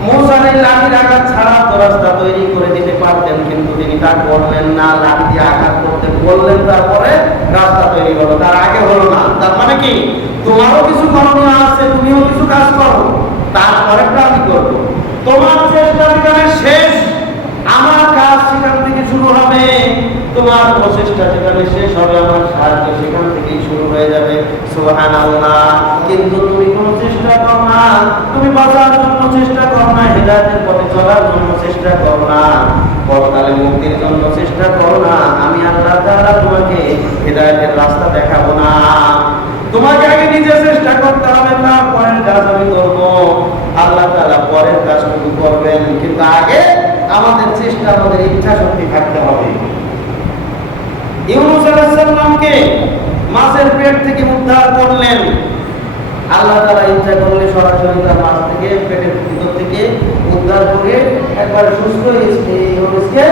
মূসার এই লাঠির আঘাত ছাড়া তো রাস্তা তৈরি করে দিতে পারতেন, কিন্তু তিনি তা করলেন না। লাঠি দিয়ে আঘাত করতে বললেন, তারপরে রাস্তা তৈরি হলো, তার আগে হলো না। তার মানে কি, তোমারও কিছু করণীয় আছে, তুমিও কিছু কাজ করো, তারপরেটা আমি করবো। তোমার চেষ্টা যেখানে শেষ, আমার কাজ সেখান থেকে শুরু হবে। তোমার প্রচেষ্টা যেখানে শেষ হবে, আমার সাহায্য সেখান থেকেই শুরু হয়ে যাবে। সুবহানাল্লাহ। কিন্তু তুমি কোনো চেষ্টা করো না, তুমি বাঁচার জন্য চেষ্টা করো না, হেদায়েতের পথে চলার জন্য চেষ্টা করো না, পরকালে মুক্তির জন্য চেষ্টা করো না। আমি আল্লাহ তাআলা তোমাকে হেদায়েতের রাস্তা দেখাবো না। তোমাকে আগে নিজে চেষ্টা করতে হবে, তারপরের কাজ আমি করব। আল্লাহ তাআলা পরের কাজটুকু করবেন, কিন্তু আগে আমাদের চেষ্টা, আমাদের ইচ্ছা শক্তি থাকতে হবে। ইউনূস আলাইহিস সালামকে মাছের পেট থেকে উদ্ধার করলেন। আল্লাহ তাআলা ইচ্ছা করলে সরাসরি তার মাছ থেকে, পেটের ভিতর থেকে উদ্ধার করে একবার সুস্থ ইউনূসকে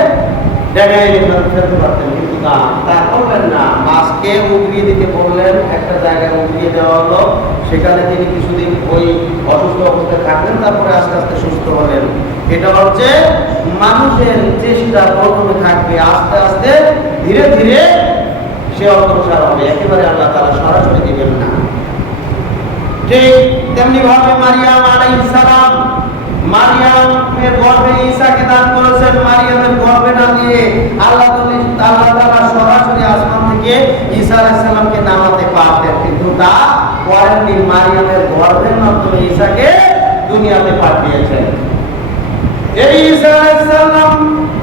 জায়গায় ফেলতে পারতেন, কিন্তু না, তা করলেন না। মাছকে উঠিয়ে দিতে বললেন, একটা জায়গায় উঠিয়ে দেওয়া হলো। সেখানে তিনি কিছুদিন ওই অসুস্থ অবস্থায় থাকলেন, তারপরে আস্তে আস্তে সুস্থ হলেন। এটা হচ্ছে মানুষের চেষ্টা প্রথমে থাকবে, আস্তে আস্তে ধীরে ধীরে সে অগ্রসর হবে, একেবারে আল্লাহ তাআলা সরাসরি দিবেন না। ঠিক তেমনি ভাবে মারিয়াম আলাইহিস সালাম, মারিয়ামের গর্ভে ঈসাকে দান করেছেন। মারিয়ামের গর্ভে না দিয়ে আল্লাহ তাআলা সরাসরি আসমান থেকে ঈসা আলাইহিস সালামকে নামাতে পারতেন, কিন্তু তা করেননি। মারিয়ামের গর্ভের মাধ্যমে ঈসাকে দুনিয়াতে পাঠিয়েছেন। এই ঈসা আলাইহিস সালাম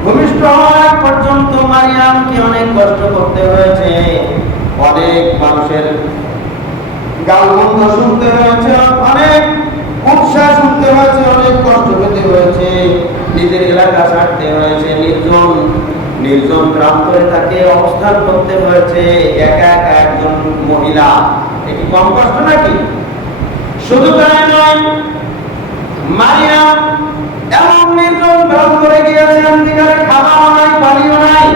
ভূমিষ্ঠ হওয়ার পর্যন্ত মারিয়ামকে অনেক কষ্ট করতে হয়েছে, অনেক মানুষের গালমন্দ শুনতে হয়েছে, অনেক উৎসাহ শুনতে হয়েছে, অনেক কষ্ট পেতে হয়েছে, নিজের এলাকা ছাড়তে হয়েছে, নির্জন প্রান্তরে তাকে অবস্থান করতে হয়েছে, একা একা একজন মহিলা। এটি কম কষ্ট নাকি? শুধু তাই নয়, মারিয়াম এমন নির্জন প্রান্তরে গিয়েছেন যেখানে খাবারও নাই, পানিও নাই।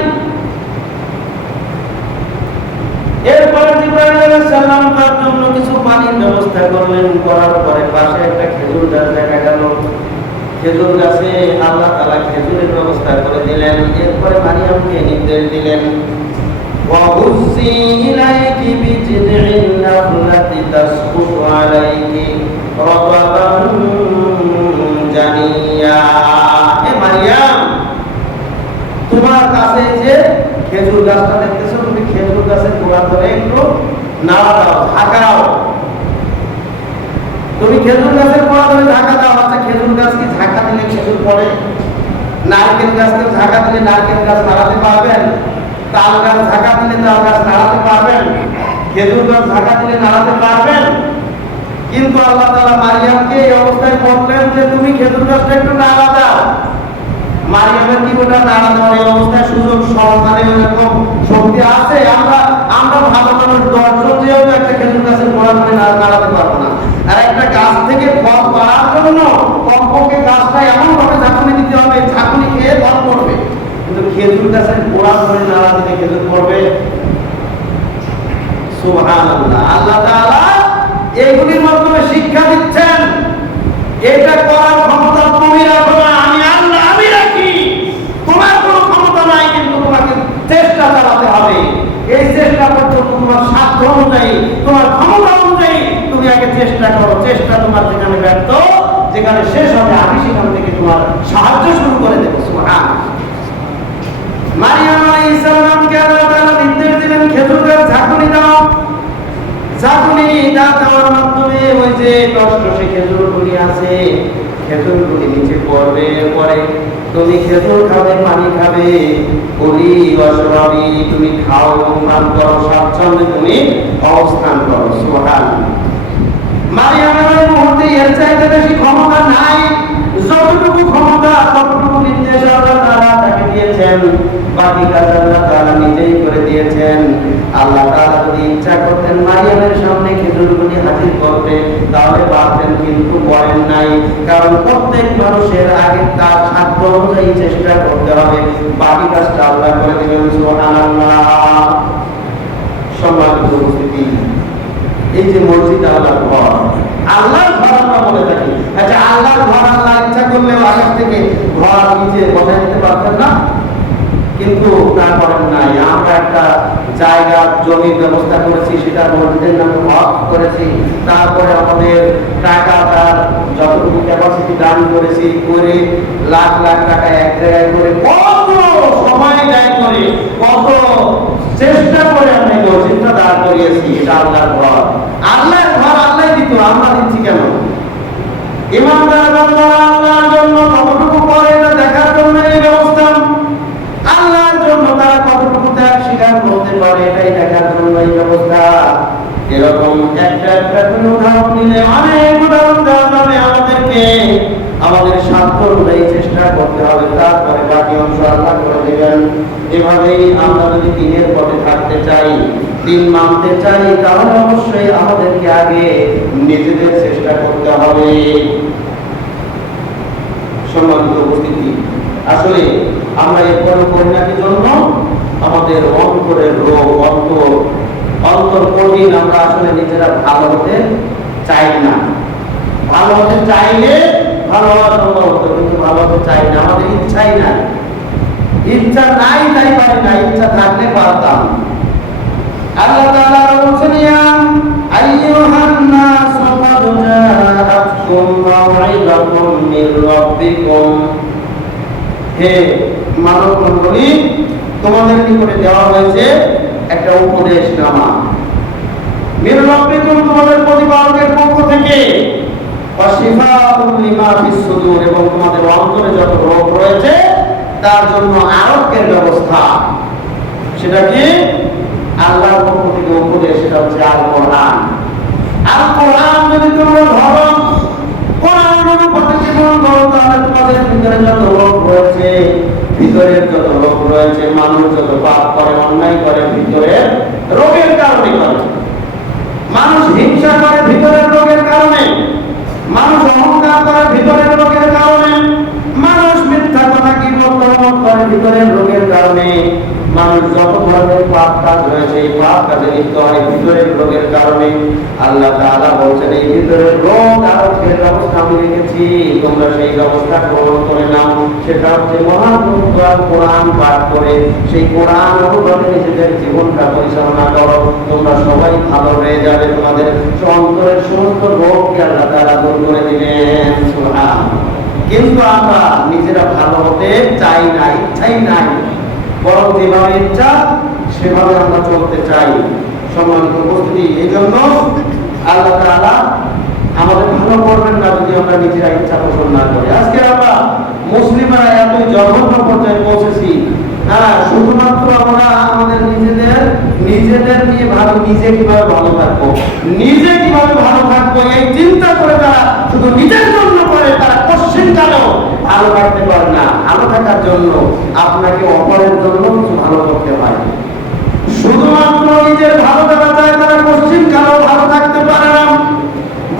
এরপরে জিবরাইল আলাইহিস সালাম তার জন্য কিছু পানির ব্যবস্থা করলেন। করার পরে পাশে একটা খেজুর গাছ দেখা গেল। খেজুর গাছে আল্লাহ তাআলা খেজুরের ব্যবস্থা করে দিলেন। এরপরে মারিয়ামকে নির্দেশ দিলেন, ওয়াহুজ্জি ইলাইকি বিজিদিন নাখলাতি তাসকুতু আলাইকি রাতাবান জানিয়া। এ মারিয়াম, তোমার কাছে যে খেজুর গাছটা দেখতেছো, তুমি খেজুর গাছের গোড়া ধরে একটু নাড়া দাও, ঝাঁকা দাও। তুমি খেজুর গাছের গোড়া ধরে ঝাঁকা দাও। আচ্ছা, খেজুর গাছ কি ঝাঁকা দিলে খেজুর পড়ে? নারকেল গাছকে ঝাঁকা দিলে নারকেল গাছ নাড়াতে পারবেন? তাল গাছ ঝাঁকা দিলে তাল গাছ নাড়াতে পারবেন? খেজুর গাছ ঝাঁকা দিলে নাড়াতে পারবেন? কিন্তু আল্লাহ তাআলা মারিয়ামকে এই অবস্থায় বললেন যে তুমি খেজুর গাছটা একটু নাড়া দাও। মারিয়ামের কি ওটা নাড়া দেওয়ার এই অবস্থায় সুযোগ সমানে এরকম শক্তি আছে? আমরা আমরা ভালো মানুষ 10 জন যেহেতু একটা খেজুর গাছের গোড়া ধরে নাড়াতে পারবো না। আর একটা গাছ থেকে ফল পাওয়ার জন্য কমপক্ষে গাছটা এমন ভাবে ঝাঁকুনি দিতে হবে, ঝাঁকুনি খেয়ে ফল পড়বে। কিন্তু খেজুর গাছের গোড়া ধরে নাড়া দিলে খেজুর পড়বে? সুবহানাল্লাহ। আল্লাহ তাআলা এইগুলির মাধ্যমে শিক্ষা দিচ্ছেন, এটা করার ক্ষমতা তুমি রাখো না, আমি আল্লাহ আমি রাখি। তোমার কোনো ক্ষমতা নাই, কিন্তু তোমাকে চেষ্টা চালাতে হবে। এই চেষ্টা পর্যন্ত তোমার সাধ্য অনুযায়ী, তোমার ক্ষমতা অনুযায়ী তুমি আগে চেষ্টা করো। চেষ্টা তোমার যেখানে ব্যর্থ, যেখানে শেষ হবে, আমি সেখান থেকে তোমার সাহায্য শুরু করে দেবো। সুবহানাল্লাহ। মারিয়াম আলাইহিস সালামকে আল্লাহ তাআলা নির্দেশ দিলেন, খেজুর গাছ ঝাঁকুনি দাও। ঝাঁকুনি দেওয়ার মাধ্যমে ওই যে টসটসে খেজুরগুলি আছে, খেজুরগুলি নিচে পড়বে। পরে তুমি খেজুর খাবে, পানি খাবে, কুলি ওয়াশরাবি, তুমি খাও এবং পান করো, স্বাচ্ছন্দ্যে তুমি অবস্থান করো। সুবহানাল্লাহ। মারিয়ামের ওই মুহূর্তে এর চাইতে বেশি ক্ষমতা নাই। যতটুকু ক্ষমতা ততটুকু নির্দেশ আল্লাহ তাআলা তাকে দিয়েছেন, বাকি কাজ আল্লাহ তাআলা নিজেই করে দিয়েছেন। আল্লাহ তাআলা যদি ইচ্ছা করতেন মারিয়ামের সামনে খেজুরগুলি হাজির করতে, তাহলে পারতেন, কিন্তু করেন নাই। কারণ প্রত্যেক মানুষের আগে তার সাধ্য অনুযায়ী চেষ্টা করতে হবে, বাকি কাজটা আল্লাহ করে দিবেন। সুবহানাল্লাহ। সম্মানিত উপস্থিতি, এই যে মসজিদ আল্লাহর ঘর, আল্লাহর ঘর আমরা বলে থাকি। আচ্ছা, আল্লাহর ঘর আল্লাহ ইচ্ছা করলে আকাশ থেকে ঘর নিচে বসাই দিতে পারতেন না? কিন্তু তা করেন নাই। আমরা একটা জায়গা জমির ব্যবস্থা করেছি, সেটা মসজিদের নামে ওয়াকফ করেছি। তারপরে আমাদের টাকা তার যতটুকু ক্যাপাসিটি দান করেছি, করে লাখ লাখ টাকা এক জায়গায় করে কত সময় ব্যয় করে, কত চেষ্টা করে আমরা এই মসজিদটা দাঁড় করিয়েছি। এটা আল্লাহর ঘর। আল্লাহর ঘর আল্লাহ দিত, আমরা দিচ্ছি কেন? ইমানদার বান্দা আল্লাহর জন্য কতটুকু করে এটা দেখার জন্য এই ব্যবস্থা। আল্লাহর জন্য তারা কতটুকু ত্যাগ স্বীকার করতে পারে এটাই দেখার জন্য এই ব্যবস্থা। এরকম একটা একটা করে উদাহরণ দিলে অনেক উদাহরণ দেওয়া যাবে। আমাদেরকে আমাদের সাধ্য অনুযায়ী চেষ্টা করতে হবে, তারপরে বাকি অংশ আল্লাহ করে দেবেন। এভাবেই আমরা যদি দিনের পথে থাকতে চাই, দিন মানতে চাই, তাহলে অবশ্যই আমাদেরকে আগে নিজেদের চেষ্টা করতে হবে। সম্মানিত উপস্থিতি, আসলে আমরা এরপরে পরিণতির জন্য আমাদের অন্তরের রোগ, অন্তর কঠিন। আমরা আসলে নিজেরা ভালো হতে চাই না। ভালো হতে চাইলে ভালো হওয়া সম্ভব হতো, কিন্তু ভালো হতে চাই না, আমাদের ইচ্ছাই না। ইচ্ছা নাই তাই পারি না, ইচ্ছা থাকলে পারতাম। আল্লাহ তাআলা বলেছেন, ইয়া আইয়ুহান নাস ক্বাদ জাআতকুম মাউইযাতুম মির রাব্বিকুম, হে মানব মণ্ডলী, তোমাদের নিকটে দেওয়া হয়েছে একটা উপদেশনামা। মির রাব্বিকুম, তোমাদের প্রতিপালকের পক্ষ থেকে, ওয়া শিফাউন লিমা ফিস সুদূর, এবং তোমাদের অন্তরে যত রোগ রয়েছে তার জন্য আরোগ্যের ব্যবস্থা। সেটা কি? আল্লাহর পক্ষ থেকে উপদেশ, সেটা হচ্ছে আল কোরআন। আল কোরআন যদি তোমরা ধরো, কোরআন অনুপাতে জীবন করো, তাহলে তোমাদের ভিতরে যত রোগ রয়েছে, ভিতরের যত রোগ রয়েছে, মানুষ যত পাপ করে, অন্যায় করে, ভিতরের রোগের কারণে করে। মানুষ হিংসা করে ভিতরের রোগের কারণে, মানুষ অহংকার করে ভিতরের রোগের কারণে, মানুষ মিথ্যা কথা কি করে ভিতরের রোগের কারণে, মানুষ যত ধরনের পাপ কাজ রয়েছে এই পাপ কাজে লিপ্ত হয় ভিতরের রোগের কারণে। আল্লাহ তাআলা বলছেন এই ভিতরের রোগ আর ফের ব্যবস্থা আমি রেখেছি, তোমরা সেই ব্যবস্থা গ্রহণ করে নাও। সেটা হচ্ছে মহান কোরআন পাঠ করে সেই কোরআন অনুযায়ী নিজেদের জীবনটা পরিচালনা করো, তোমরা সবাই ভালো হয়ে যাবে, তোমাদের অন্তরের সমস্ত রোগকে আল্লাহ তাআলা দূর করে দিবেন। সুবহান। কিন্তু আমরা নিজেরা ভালো হতে চাই না, ইচ্ছাই নাই, বরং যেভাবে ইচ্ছা সেভাবে আমরা চলতে চাই। সম্মানিত উপস্থিতি, এই জন্য আল্লাহ তাআলা আমাদের ভালো করবেন না যদি আমরা নিজেরা ইচ্ছা পোষণ না করি। আজকে আমরা মুসলিমরা এতই জঘন্য পর্যায়ে পৌঁছেছি, শুধুমাত্র আমরা আমাদের নিজেদের নিয়ে ভাবি নিজে কিভাবে ভালো থাকবো, নিজে কিভাবে ভালো থাকবো এই চিন্তা করে তারা শুধু নিজের জন্য করে, তারা কোশ্চিনকালেও ভালো থাকতে পারে না। ভালো থাকার জন্য আপনাকে অপরের জন্য কিছু ভালো করতে হয়। শুধুমাত্র নিজের ভালো থাকা চায়, তারা কোশ্চিনকালেও ভালো থাকতে পারে না।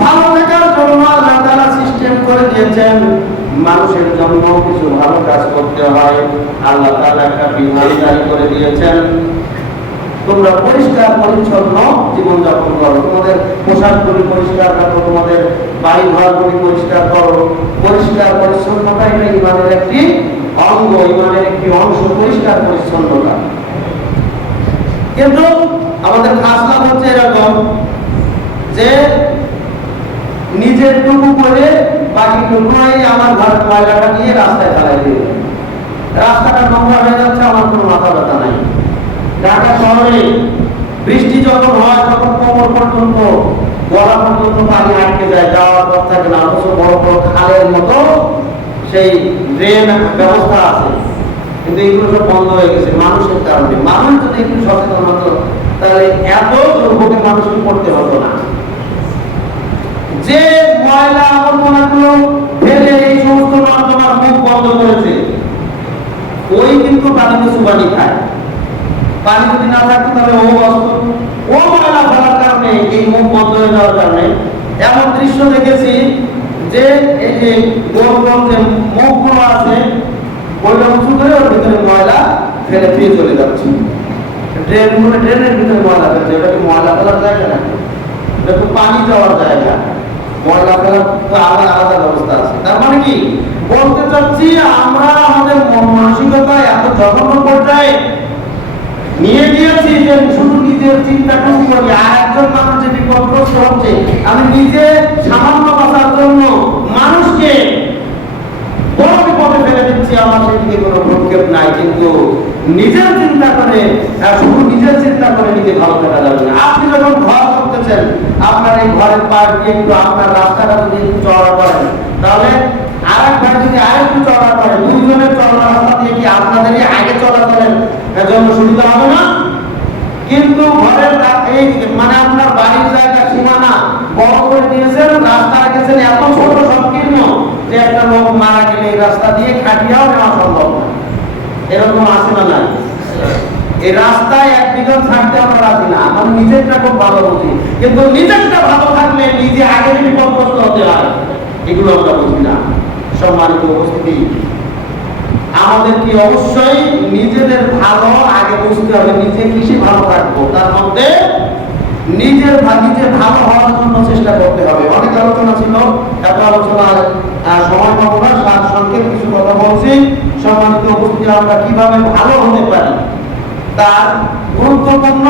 ভালো থাকার জন্য আল্লাহ তাআলা সিস্টেম করে দিয়েছেন, মানুষের জন্য কিছু ভালো কাজ করতে হয়। আল্লাহ তাআলা একটা বিধান জারি করে দিয়েছেন, তোমরা পরিষ্কার পরিচ্ছন্ন জীবনযাপন করো, তোমাদের পোশাকগুলি পরিষ্কার রাখো, তোমাদের বাড়ি ঘরগুলি পরিষ্কার করো। পরিষ্কার পরিচ্ছন্নতা এটা ইমানের একটি অঙ্গ, ইমানের একটি অংশ, পরিষ্কার পরিচ্ছন্নতা। কিন্তু আমাদের খাসলা হচ্ছে এরকম যে নিজের টুকু করে বাকি টুকুই আমার ঘর ময়লাটা নিয়ে রাস্তায় ফেলাই দিবে, রাস্তাটা নোংরা হয়ে যাচ্ছে, আমার কোনো মাথা ব্যথা নাই। ঢাকা শহরে বৃষ্টি যখন হয় তখন কোমর পর্যন্ত, গলা পর্যন্ত পানি আটকে যায়, যাওয়ার পর থাকে না। অথচ বড় বড় খালের মতো সেই ড্রেন ব্যবস্থা আছে, কিন্তু এগুলো সব বন্ধ হয়ে গেছে মানুষের কারণে। মানুষ যদি একটু সচেতন হতো তাহলে এত দুর্ভোগে মানুষকে পড়তে হতো না। যে ময়লা আবর্জনাগুলো ফেলে এই সমস্ত নর্দমার মুখ বন্ধ করেছে, ওই কিন্তু পানিতে সুবানি খায়। পানি যদি না থাকতো তাহলে ও ময়লা ফেলার কারণে, এই মুখ বন্ধ হয়ে যাওয়ার কারণে এমন দৃশ্য দেখেছি যে এই যে গোল গোল যে মুখগুলো আছে ওইটা উঁচু করে ওর ভিতরে ময়লা ফেলে ফিরে চলে যাচ্ছে। ড্রেনের ভিতরে ময়লা ফেলছে, এটা কি ময়লা ফেলার জায়গা নাকি? এটা তো পানি যাওয়ার জায়গা। ময়লা ফেলার তো আলাদা আলাদা ব্যবস্থা আছে। তার মানে কি বলতে চাচ্ছি, আমরা আমাদের মানসিকতা এত জঘন্য পর্যায়ে নিয়ে গিয়েছি যে শুধু নিজের চিন্তাটুকু করি, আর একজন মানুষ যে বিপদগ্রস্ত হচ্ছে আমি নিজে সামান্য বাঁচার জন্য মানুষকে বড় বিপদে ফেলে দিচ্ছি, আমার সেদিকে কোনো ভ্রুক্ষেপ নাই। কিন্তু নিজের চিন্তা করে, শুধু নিজের চিন্তা করে নিজে ভালো থাকা যাবে না। আপনি যখন ঘর করতেছেন, আপনার এই ঘরের পাশ দিয়ে একটু আপনার রাস্তাটা যদি একটু চওড়া করেন, তাহলে আর এক ভাই যদি আরেকটু চওড়া করে, দুইজনের চওড়া রাস্তা দিয়ে কি আপনাদেরই আগে চলাচলের জন্য সুবিধা হবে না? কিন্তু ঘরের এই মানে আপনার বাড়ির জায়গা সীমানা বড় করে দিয়েছেন, রাস্তা রেখেছেন এত ছোট সংকীর্ণ যে একটা লোক মারা গেলে এই রাস্তা দিয়ে খাটিয়াও নেওয়া সম্ভব না। এরকম আছে না? নাই। এই রাস্তায় এক বিঘন থাকতে আমরা রাজি না, আমি নিজেরটা খুব ভালো বুঝি, কিন্তু নিজেরটা ভালো থাকলে নিজে আগে বিপদগ্রস্ত হতে হয়, এগুলো আমরা বুঝি না। সম্মানিত উপস্থিতি, আমাদের কি অবশ্যই নিজেদের ভালো আগে বুঝতে হবে, নিজে কিসে ভালো থাকবো, তার মধ্যে নিজে ভালো হওয়ার জন্য চেষ্টা করতে হবে। অনেক আলোচনা ছিল, এত আলোচনা সময় পাবো না, সাত সংক্ষেপ কিছু কথা বলছি। সম্মানিত উপস্থিতি, আমরা কিভাবে ভালো হতে পারি তার গুরুত্বপূর্ণ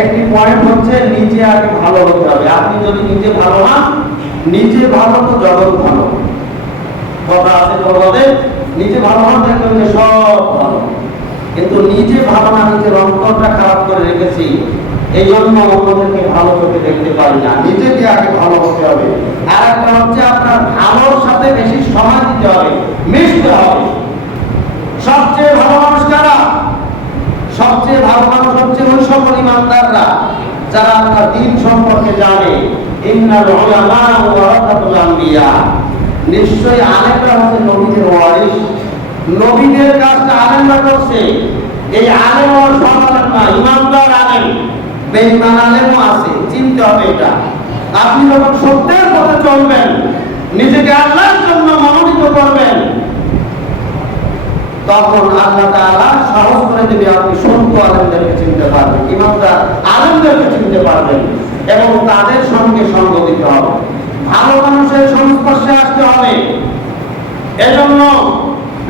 একটি পয়েন্ট হচ্ছে নিজে আগে ভালো হতে হবে। আপনি যদি নিজে ভালো না, নিজে ভালো তো জগৎ ভালো, কথা আছে বলতে, নিজে ভালো হন দেখবেন যে সব ভালো। কিন্তু নিজে ভালো না, নিজের অন্তরটা খারাপ করে রেখেছি, এই জন্য অন্যদেরকে ভালো চোখে দেখতে পারি না। নিজেকে আগে ভালো হতে হবে। আর একটা হচ্ছে আপনার ভালোর সাথে বেশি সময় দিতে হবে, মিশতে হবে। সবচেয়ে ভালো মানুষ কারা? সবচেয়ে ভালো মানুষ হচ্ছে ওই সকল ইমানদাররা যারা আপনার দিন সম্পর্কে জানে। ইন্নাল উলামা ওয়ারাসাতুল আম্বিয়া, নিশ্চয়ই আলেমরা হচ্ছে নবীদের ওয়ারিস। নবীদের কাজটা আলেমরা করছে। এই আলেম ও সব আলেম না, ইমানদার আলেম, বেঈমান আলেমও আছে, চিনতে হবে এটা। আপনি যখন সত্যের পথে চলবেন, নিজেকে আল্লাহর জন্য মনোনীত করবেন, তখন আল্লাহ তাআলা সহজ করে দেবে, আপনি সত্য আলেমদেরকে চিনতে পারবেন, ইমামদার আলেমদেরকে চিনতে পারবেন এবং তাদের সঙ্গে সঙ্গ দিতে হবে, ভালো মানুষের সংস্পর্শে আসতে হবে। এজন্য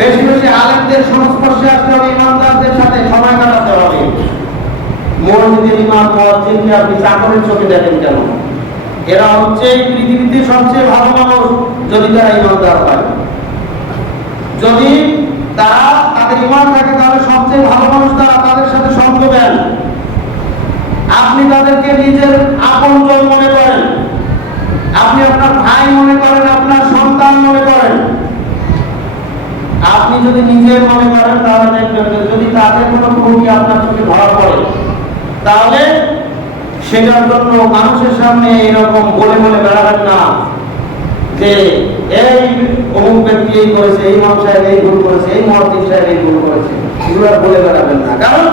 বেশি বেশি আলেমদের সংস্পর্শে আসতে হবে, ইমামদারদের সাথে সময় কাটাতে হবে। মসজিদের ইমাম মুয়াজ্জিনকে আপনি চাকরের চোখে দেখেন কেন? এরা হচ্ছে এই পৃথিবীতে সবচেয়ে ভালো মানুষ যদি তারা ইমানদার হয়। যদি তারা তাদের ইমান থাকে তাহলে সবচেয়ে ভালো মানুষ তারা, তাদের সাথে সঙ্গ দেন। আপনি তাদেরকে নিজের আপনজন মনে করেন, আপনি আপনার ভাই মনে করেন, আপনার সন্তান মনে করেন। আপনি যদি নিজের মনে করেন তাহলে দেখবেন যদি তাদের কোনো ত্রুটি আপনার চোখে ধরা পড়ে তাহলে সেটার জন্য মানুষের সামনে এরকম বলে বলে বেড়াবেন না যে এই অমুক ব্যক্তি এই করেছে, এই ইমাম সাহেব এই ভুল করেছে, এই মুয়াজ্জিন সাহেব এই ভুল করেছে, এগুলো বলে বেড়াবেন না। কারণ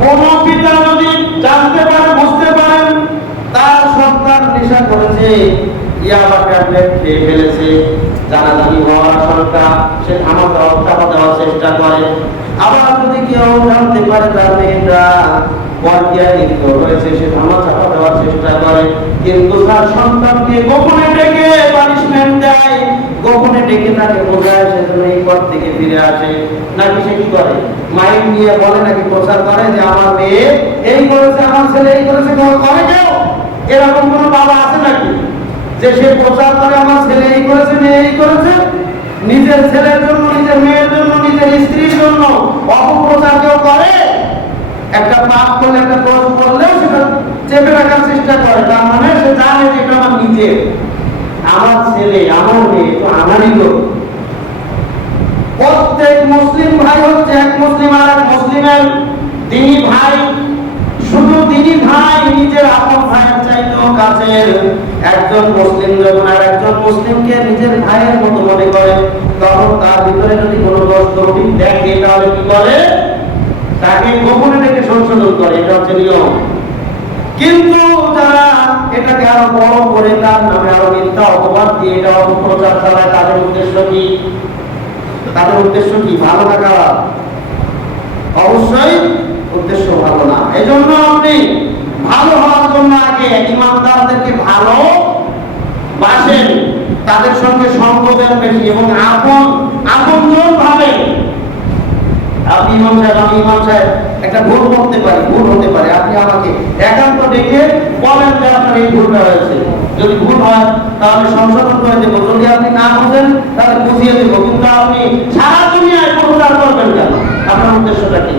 কোন পিতা যদি জানতে পারে, বুঝতে পারেন তার সন্তান নেশা করেছে, ইয়াবা ট্যাবলেট খেয়ে ফেলেছে, জানাজানি হওয়ার আশঙ্কা, সে চাপা দেওয়ার চেষ্টা করে। আবার যদি কেউ জানতে পারে তার মেয়েটা পর্যায়ে লিপ্ত রয়েছে, সে চাপা দেওয়ার চেষ্টা করে, কিন্তু তার সন্তানকে গোপনে ডেকে পানিশমেন্ট দেয়, গোপনে ডেকে তাকে বোঝায় সে যেন এই পথ থেকে ফিরে আসে। নাকি সে কি করে, মাইক নিয়ে বলে, নাকি প্রচার করে যে আমার মেয়ে এই করেছে, আমার ছেলে এই করেছে, করে কেউ? এরকম কোন বাবা আছে নাকি যে সে প্রচার করে আমার ছেলে এই করেছে, মেয়ে এই করেছে? নিজের ছেলের জন্য, নিজের মেয়ের জন্য, নিজের স্ত্রীর জন্য অপপ্রচার কেউ করে? একটা পাপ করলে, একটা দোষ করলেও সেটা চেপে রাখার চেষ্টা করে, তার মানে সে জানে যে এটা আমার নিজের, আমার ছেলে, আমার মেয়ে তো আমারই লোক। প্রত্যেক মুসলিম ভাই হচ্ছে এক মুসলিম আর এক মুসলিমের দিনী ভাই। শুধু দিনী ভাই, নিজের আপন ভাইয়ের চাইতেও কাছের। একজন মুসলিম যখন আর একজন মুসলিমকে নিজের ভাইয়ের মতো মনে করে, তখন তার ভিতরে যদি কোনো দোষ ত্রুটি দেখে তাহলে কি করে, তাকে গোপনে ডেকে সংশোধন করে। এটা হচ্ছে নিয়ম। কিন্তু যারা এটাকে আরো বড় করে তার নামে আরো মিথ্যা অপবাদ দিয়ে এটা অপপ্রচার চালায়, তাদের উদ্দেশ্য কি? তাদের উদ্দেশ্য কি? ভালো না খারাপ? অবশ্যই উদ্দেশ্য ভালো না। এজন্য আপনি ভালো হওয়ার জন্য আগে ইমানদারদেরকে ভালো বাসেন, তাদের সঙ্গে সঙ্গ দেন বেশি এবং আপনজন ভাবেন। আপনি ইমাম সাহেব, আমি ইমাম সাহেব, একটা ভুল করতে পারি, ভুল হতে পারে, আপনি আমাকে একান্ত ডেকে বলেন যে আপনার এই ভুলটা হয়েছে। যদি ভুল হয় তাহলে সংশোধন করে দেবো, যদি আপনি না বোঝেন তাহলে বুঝিয়ে দেবো। কিন্তু আপনি সারা দুনিয়ায় প্রচার করবেন কেন? আপনার উদ্দেশ্যটা কি?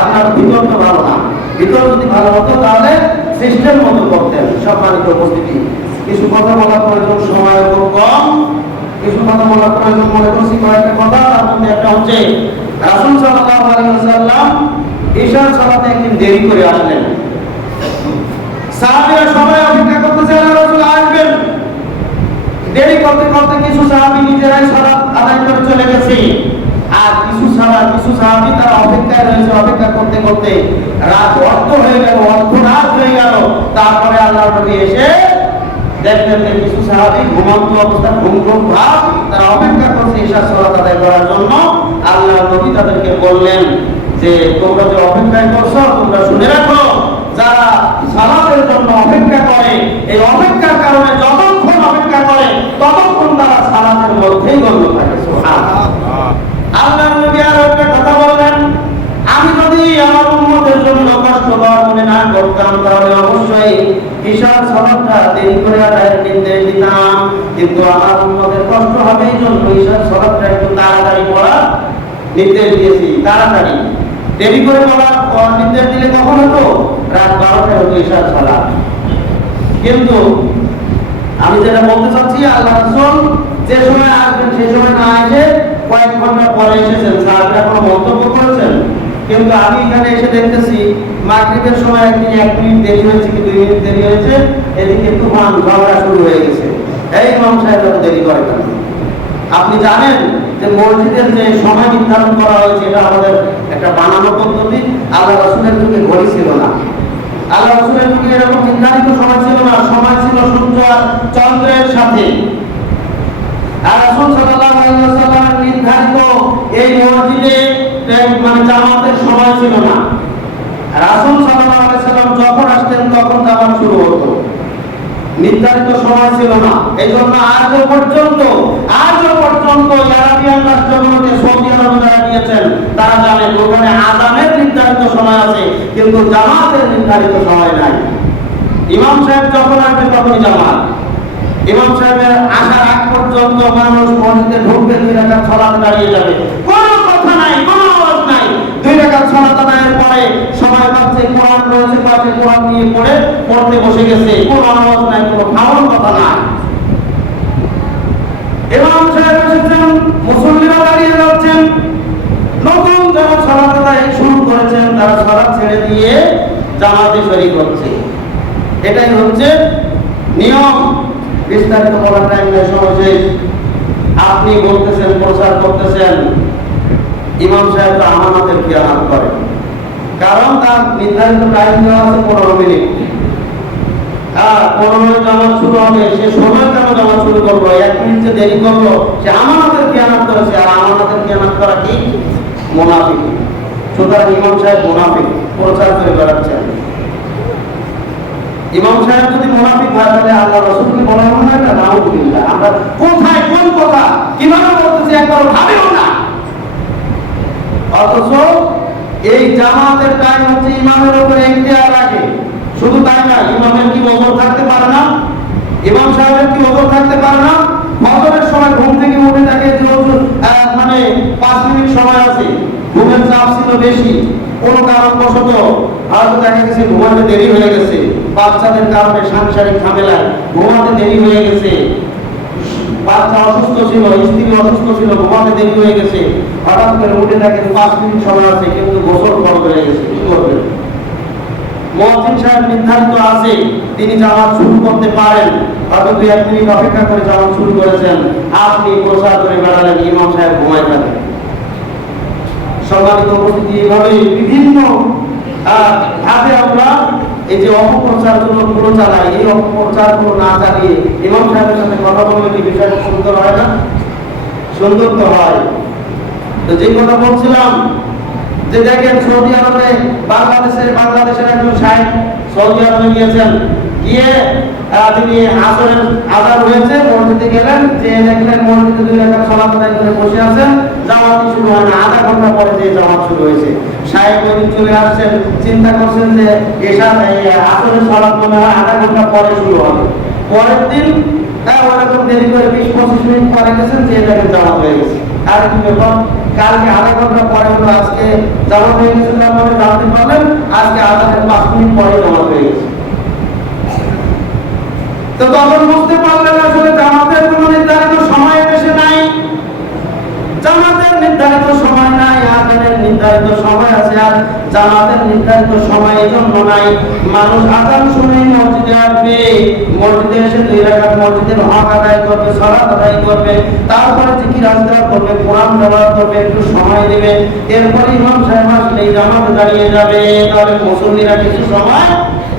আপনার ভিতর তো ভালো না। ভিতর যদি ভালো হতো তাহলে সিস্টেম মতো করতেন। সম্মানিত উপস্থিতি, কিছু কথা বলার প্রয়োজন, সময় খুব কম, কিছু কথা বলার প্রয়োজন মনে করছি কয়েকটা কথা। তার মধ্যে একটা হচ্ছে রাসূল সাল্লাল্লাহু আলাইহি ওয়াসাল্লাম ঈশার সালাতে একদিন দেরি করে আসলেন। সাহাবীরা সবাই অপেক্ষা করতেছে আল্লাহর রাসূল আসবেন। দেরি করতে করতে কিছু সাহাবী নিজেরাই সালাত আদায় করে চলে গেছে, আর কিছু সাহাবী তারা অপেক্ষায় রয়েছে। অপেক্ষা করতে করতে রাত অর্ধ হয়ে গেল, অর্ধরাত হয়ে গেল। তারপরে আল্লাহর নবী এসে দেখলেন যে কিছু সাহাবী ঘুমন্ত অবস্থা, ঘুম ভাব, তারা অপেক্ষা করছে ঈশার সালাত আদায় করার জন্য। আল্লাহর নবী তাদেরকে বললেন যে তোমরা যে অপেক্ষায় করছো, তোমরা শুনে রাখো, যারা সালাতের জন্য অপেক্ষা করে, এই অপেক্ষার কারণে যতক্ষণ অপেক্ষা করে ততক্ষণ তারা সালাতের মধ্যেই গণ্য থাকে। সুবহানাল্লাহ। আল্লাহর নবী আর একটা কথা বললেন, আমি যদি আমার উম্মতের জন্য কষ্ট দেওয়ার মনে না করতাম তাহলে অবশ্যই ঈশার সালাতটা দেরি করে আদায়ের নির্দেশ দিতাম, কিন্তু আমার উম্মতের কষ্ট হবে এই জন্য ঈশার সালাতটা একটু তাড়াতাড়ি পড়ার নির্দেশ দিয়েছি। তাড়াতাড়ি, দেরি করে পড়ার নির্দেশ দিলে কখন হতো? রাত 12টায় হতো ঈশার সালাত। কিন্তু আমি যেটা বলতে চাচ্ছি, আল্লাহ রাসূল যে সময় আসবেন সেই সময় না এসে কয়েক ঘন্টা পরে এসেছেন। সাহাবীরা কোনো মন্তব্য করেছেন, কিন্তু আমি এখানে এসে দেখতেছি মাগরিবের সময় একদিন 1 মিনিট দেরি হয়েছে কি 2 মিনিট দেরি হয়েছে, এদিকে তুফান ঝগড়া শুরু হয়ে গেছে। এই ইমাম সাহেব এত দেরি করে কেন? আপনি জানেন যে মসজিদের যে সময় নির্ধারণ করা হয়েছে এটা আমাদের একটা বানানো পদ্ধতি। আল্লাহ রাসূলের যুগে ঘড়ি ছিল না, আল্লাহ রাসূলের যুগে এরকম নির্ধারিত সময় ছিল না। সময় ছিল সূর্য আর চন্দ্রের সাথে। আর রাসূল সাল্লাল্লাহু আলাইহি ওয়াসাল্লামের নির্ধারিত এই মসজিদে মানে জামাতের সময় ছিল না। রাসূল সাল্লাল্লাহু আলাইহি ওয়াসাল্লাম যখন আসতেন তখন জামাত শুরু হতো, নির্ধারিত সময় ছিল না। এই জন্য আজও পর্যন্ত আরবিয়ান রাষ্ট্রগুলোতে সৌদি আরব যারা নিয়েছেন তারা জানেন ওখানে আযানের নির্ধারিত সময় আছে, কিন্তু জামাতের নির্ধারিত সময় নাই। ইমাম সাহেব যখন আসবে তখনই জামাত। ইমাম সাহেবের আসার আগ পর্যন্ত মানুষ মসজিদে ঢুকবে, 2 রাকাত সালাত দাঁড়িয়ে যাবে, কোনো কথা নাই, কোনো আওয়াজ নাই। 2 রাকাত সালাত আদায়ের পরে সময় পাচ্ছে, কোরআন রয়েছে পাশে, কোরআন নিয়ে পড়তে বসে গেছে, কোনো আওয়াজ নাই, কোনো খাওয়ার কথা নাই। ইমাম সাহেব এসেছেন, মুসল্লিরা দাঁড়িয়ে যাচ্ছেন, নতুন যারা সালাত আদায় শুরু করেছেন তারা সালাত ছেড়ে দিয়ে জামাতে শরীক হচ্ছে। এটাই হচ্ছে নিয়ম। বিস্তারিত বলার টাইম নেই, সময় শেষ। আপনি বলতেছেন, প্রচার করতেছেন, ইমাম সাহেব তো আমানতের খেয়ানত করে, কারণ তার নির্ধারিত টাইম দেওয়া আছে 15 মিনিট। 15 জামাত শুরু হবে, সে সময় কেন জামাত শুরু করবো? 1 মিনিট যে দেরি করবো, সে আমানতের খেয়ানত করেছে। আর আমানতের খেয়ানত করা কি? মুনাফিক। সুতরাং ইমাম সাহেব মুনাফিক, প্রচার করে বেড়াচ্ছেন। ইমাম সাহেব যদি মুনাফিক হয় তাহলে আল্লাহ রাসূলকে বলা হবে না? নাউযুবিল্লাহ। আমরা কোথায় কোন কথা কিভাবে বলতেছি একবার ভাবিও না। অথচ এই জামাতের টাইম হচ্ছে ইমামের উপরে ইখতিয়ার রাখে। শুধু তাই না, ইমামের কি ওযর থাকতে পারে না? ইমাম সাহেবের কি ওযর থাকতে পারে না? ফজরের সময় ঘুম থেকে উঠে দেখে যে মানে 5 মিনিট সময় আছে, ঘুমের চাপ ছিল বেশি, কোনো কারণবশত হয়তো দেখা গেছে ঘুমাতে দেরি হয়ে গেছে, বাচ্চাদের কারণে সাংসারিক ঝামেলায় ঘুমাতে দেরি হয়ে গেছে, বাচ্চা অসুস্থ ছিল, স্ত্রী অসুস্থ ছিল, ঘুমাতে দেরি হয়ে গেছে, হঠাৎ করে উঠে দেখেন 5 মিনিট সময় আছে কিন্তু গোসল ফরজ হয়ে গেছে, কি করবেন? মুয়াজ্জিন সাহেব নির্ধারিত আছে, তিনি জামাত শুরু করতে পারেন, হয়তো 2-1 মিনিট অপেক্ষা করে জামাত শুরু করেছেন, আপনি প্রচার করে বেড়ালেন, ইমাম সাহেব ঘুমায় থাকেন। সম্মানিত উপস্থিতি, এইভাবে বিভিন্ন ভাবে আমরা এই যে অপপ্রচার গুলো চালাই, এই অপপ্রচার গুলো না চালিয়ে ইমাম সাহেবের সাথে কথা বললে কি বিষয়টা সুন্দর হয় না? সুন্দর তো হয়। তো যে কথা বলছিলাম যে দেখেন সৌদি আরবে বাংলাদেশের একজন সাহেব সৌদি আরবে গিয়েছেন, গিয়ে তিনি আসরের আযান হয়েছে, মসজিদে গেলেন, যে দেখলেন মসজিদে 2 রাকাত সালাত আদায় করে বসে আছেন, জামাত শুরু হয় না, আধা ঘন্টা পরে যে জামাত শুরু হয়েছে। সাহেব ওইদিন চলে আসছেন, চিন্তা করছেন যে আসরের সালাত মনে হয় আধা ঘন্টা পরে শুরু হবে। পরের দিন ওরকম দেরি করে 20-25 মিনিট পরে গেছেন, যে দেখেন জামাত হয়ে গেছে। আর কি ব্যাপার? কালকে আধা ঘন্টা পরে হলো, আজকে জামাত হয়ে গেছে, তারপরে জানতে পারলেন আজকে আধারের 5 মিনিট পরে জামাত হয়ে গেছে। তো তখন বুঝতে পারলেন আসলে জামাতের কোনো নির্ধারিত সময় দেশে নাই, জামাতের নির্ধারিত সময় নাই, আযানের নির্ধারিত সময় আছে, আর জামাতের নির্ধারিত সময় এই জন্য নাই। মানুষ আযান শুনে মসজিদে আসবে, মসজিদে এসে 2 রাকাত মসজিদের হক আদায় করবে, সালাত আদায় করবে, তারপরে জিকির আজকার করবে, কোরআন তেলাওয়াত করবে, একটু সময় দিবে, এরপরে ইমাম সাহেব আসলে জামাতে দাঁড়িয়ে যাবে। তাহলে মুসল্লিরা কিছু সময়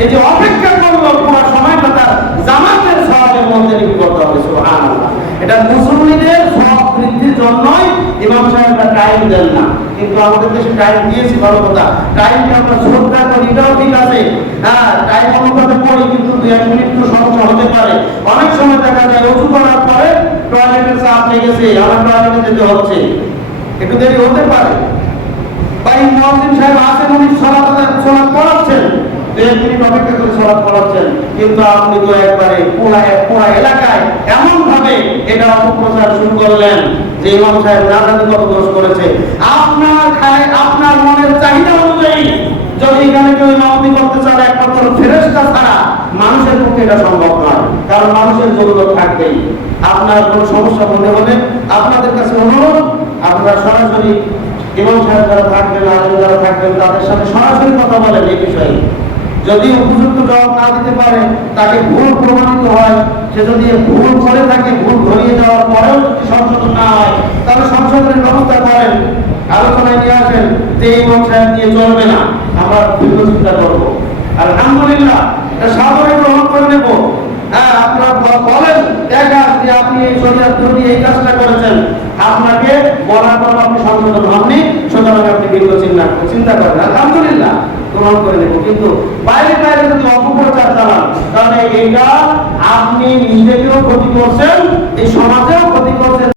এই যে অপেক্ষা করলো, পুরো সময়টা তার জামাতের সওয়াবের মধ্যে লিপি করতে হবে। সুবহানাল্লাহ। এটা মুসল্লিদের সওয়াব বৃদ্ধির জন্যই ইমাম সাহেবরা টাইম দেন না, কিন্তু আমাদের দেশে টাইম দিয়েছি, ভালো কথা। টাইমকে আমরা শ্রদ্ধা করি, এটাও ঠিক আছে, টাইম অনুপাতে পড়ি, কিন্তু 2-1 মিনিট তো সমস্যা হতে পারে। অনেক সময় দেখা যায় ওযু করার পরে টয়লেটের চাপ লেগেছে, আমার টয়লেটে যেতে হচ্ছে, একটু দেরি হতে পারে। ভাই মুয়াজ্জিন সাহেব আসেন, উনি সালাত পড়াচ্ছেন, 2-1 মিনিট অপেক্ষা করে সালাত পড়াচ্ছেন, কিন্তু আপনি তো একবারে পুরা এলাকায় এমন ভাবে এটা অপপ্রচার শুরু করলেন যে ইমাম সাহেব না জানি কত দোষ করেছে। আপনার মনের চাহিদা অনুযায়ী যদি এখানে কেউ ইমামতি করতে চান, একমাত্র ফেরেশতা ছাড়া মানুষের পক্ষে এটা সম্ভব নয়, কারণ মানুষের জরুরত থাকবেই। আপনার কোনো সমস্যা মনে হলে আপনাদের কাছে অনুরোধ, আপনারা সরাসরি ইমাম সাহেব যারা থাকবেন, আলেম যারা থাকবেন, তাদের সাথে সরাসরি কথা বলেন এই বিষয়ে। যদি উপযুক্ত জবাব না দিতে পারে, তাকে ভুল প্রমাণিত হয়, সে যদি ভুল করে থাকে, ভুল ধরিয়ে দেওয়ার পরেও যদি সংশোধন না হয়, তাহলে সংশোধনের ব্যবস্থা করেন, আলোচনায় নিয়ে আসেন যে ইমাম সাহেব দিয়ে চলবে না, আমরা ভিন্ন চিন্তা করবো। আলহামদুলিল্লাহ, এটা সাদরে গ্রহণ করে নেব। আপনারা বলেন, দেখা যে আপনি আপনি এই শরীয়ত বিরোধী এই কাজটা করেছেন, আপনাকে বলার পর আপনি সংশোধন হননি, সুতরাং আপনি বিরোধ চিন্তা করেন, আলহামদুলিল্লাহ গ্রহণ করে নেব। কিন্তু বাইরে বাইরে যদি অপপ্রচার চালান, তাহলে এটা আপনি নিজেকেও ক্ষতি করছেন, এই সমাজেও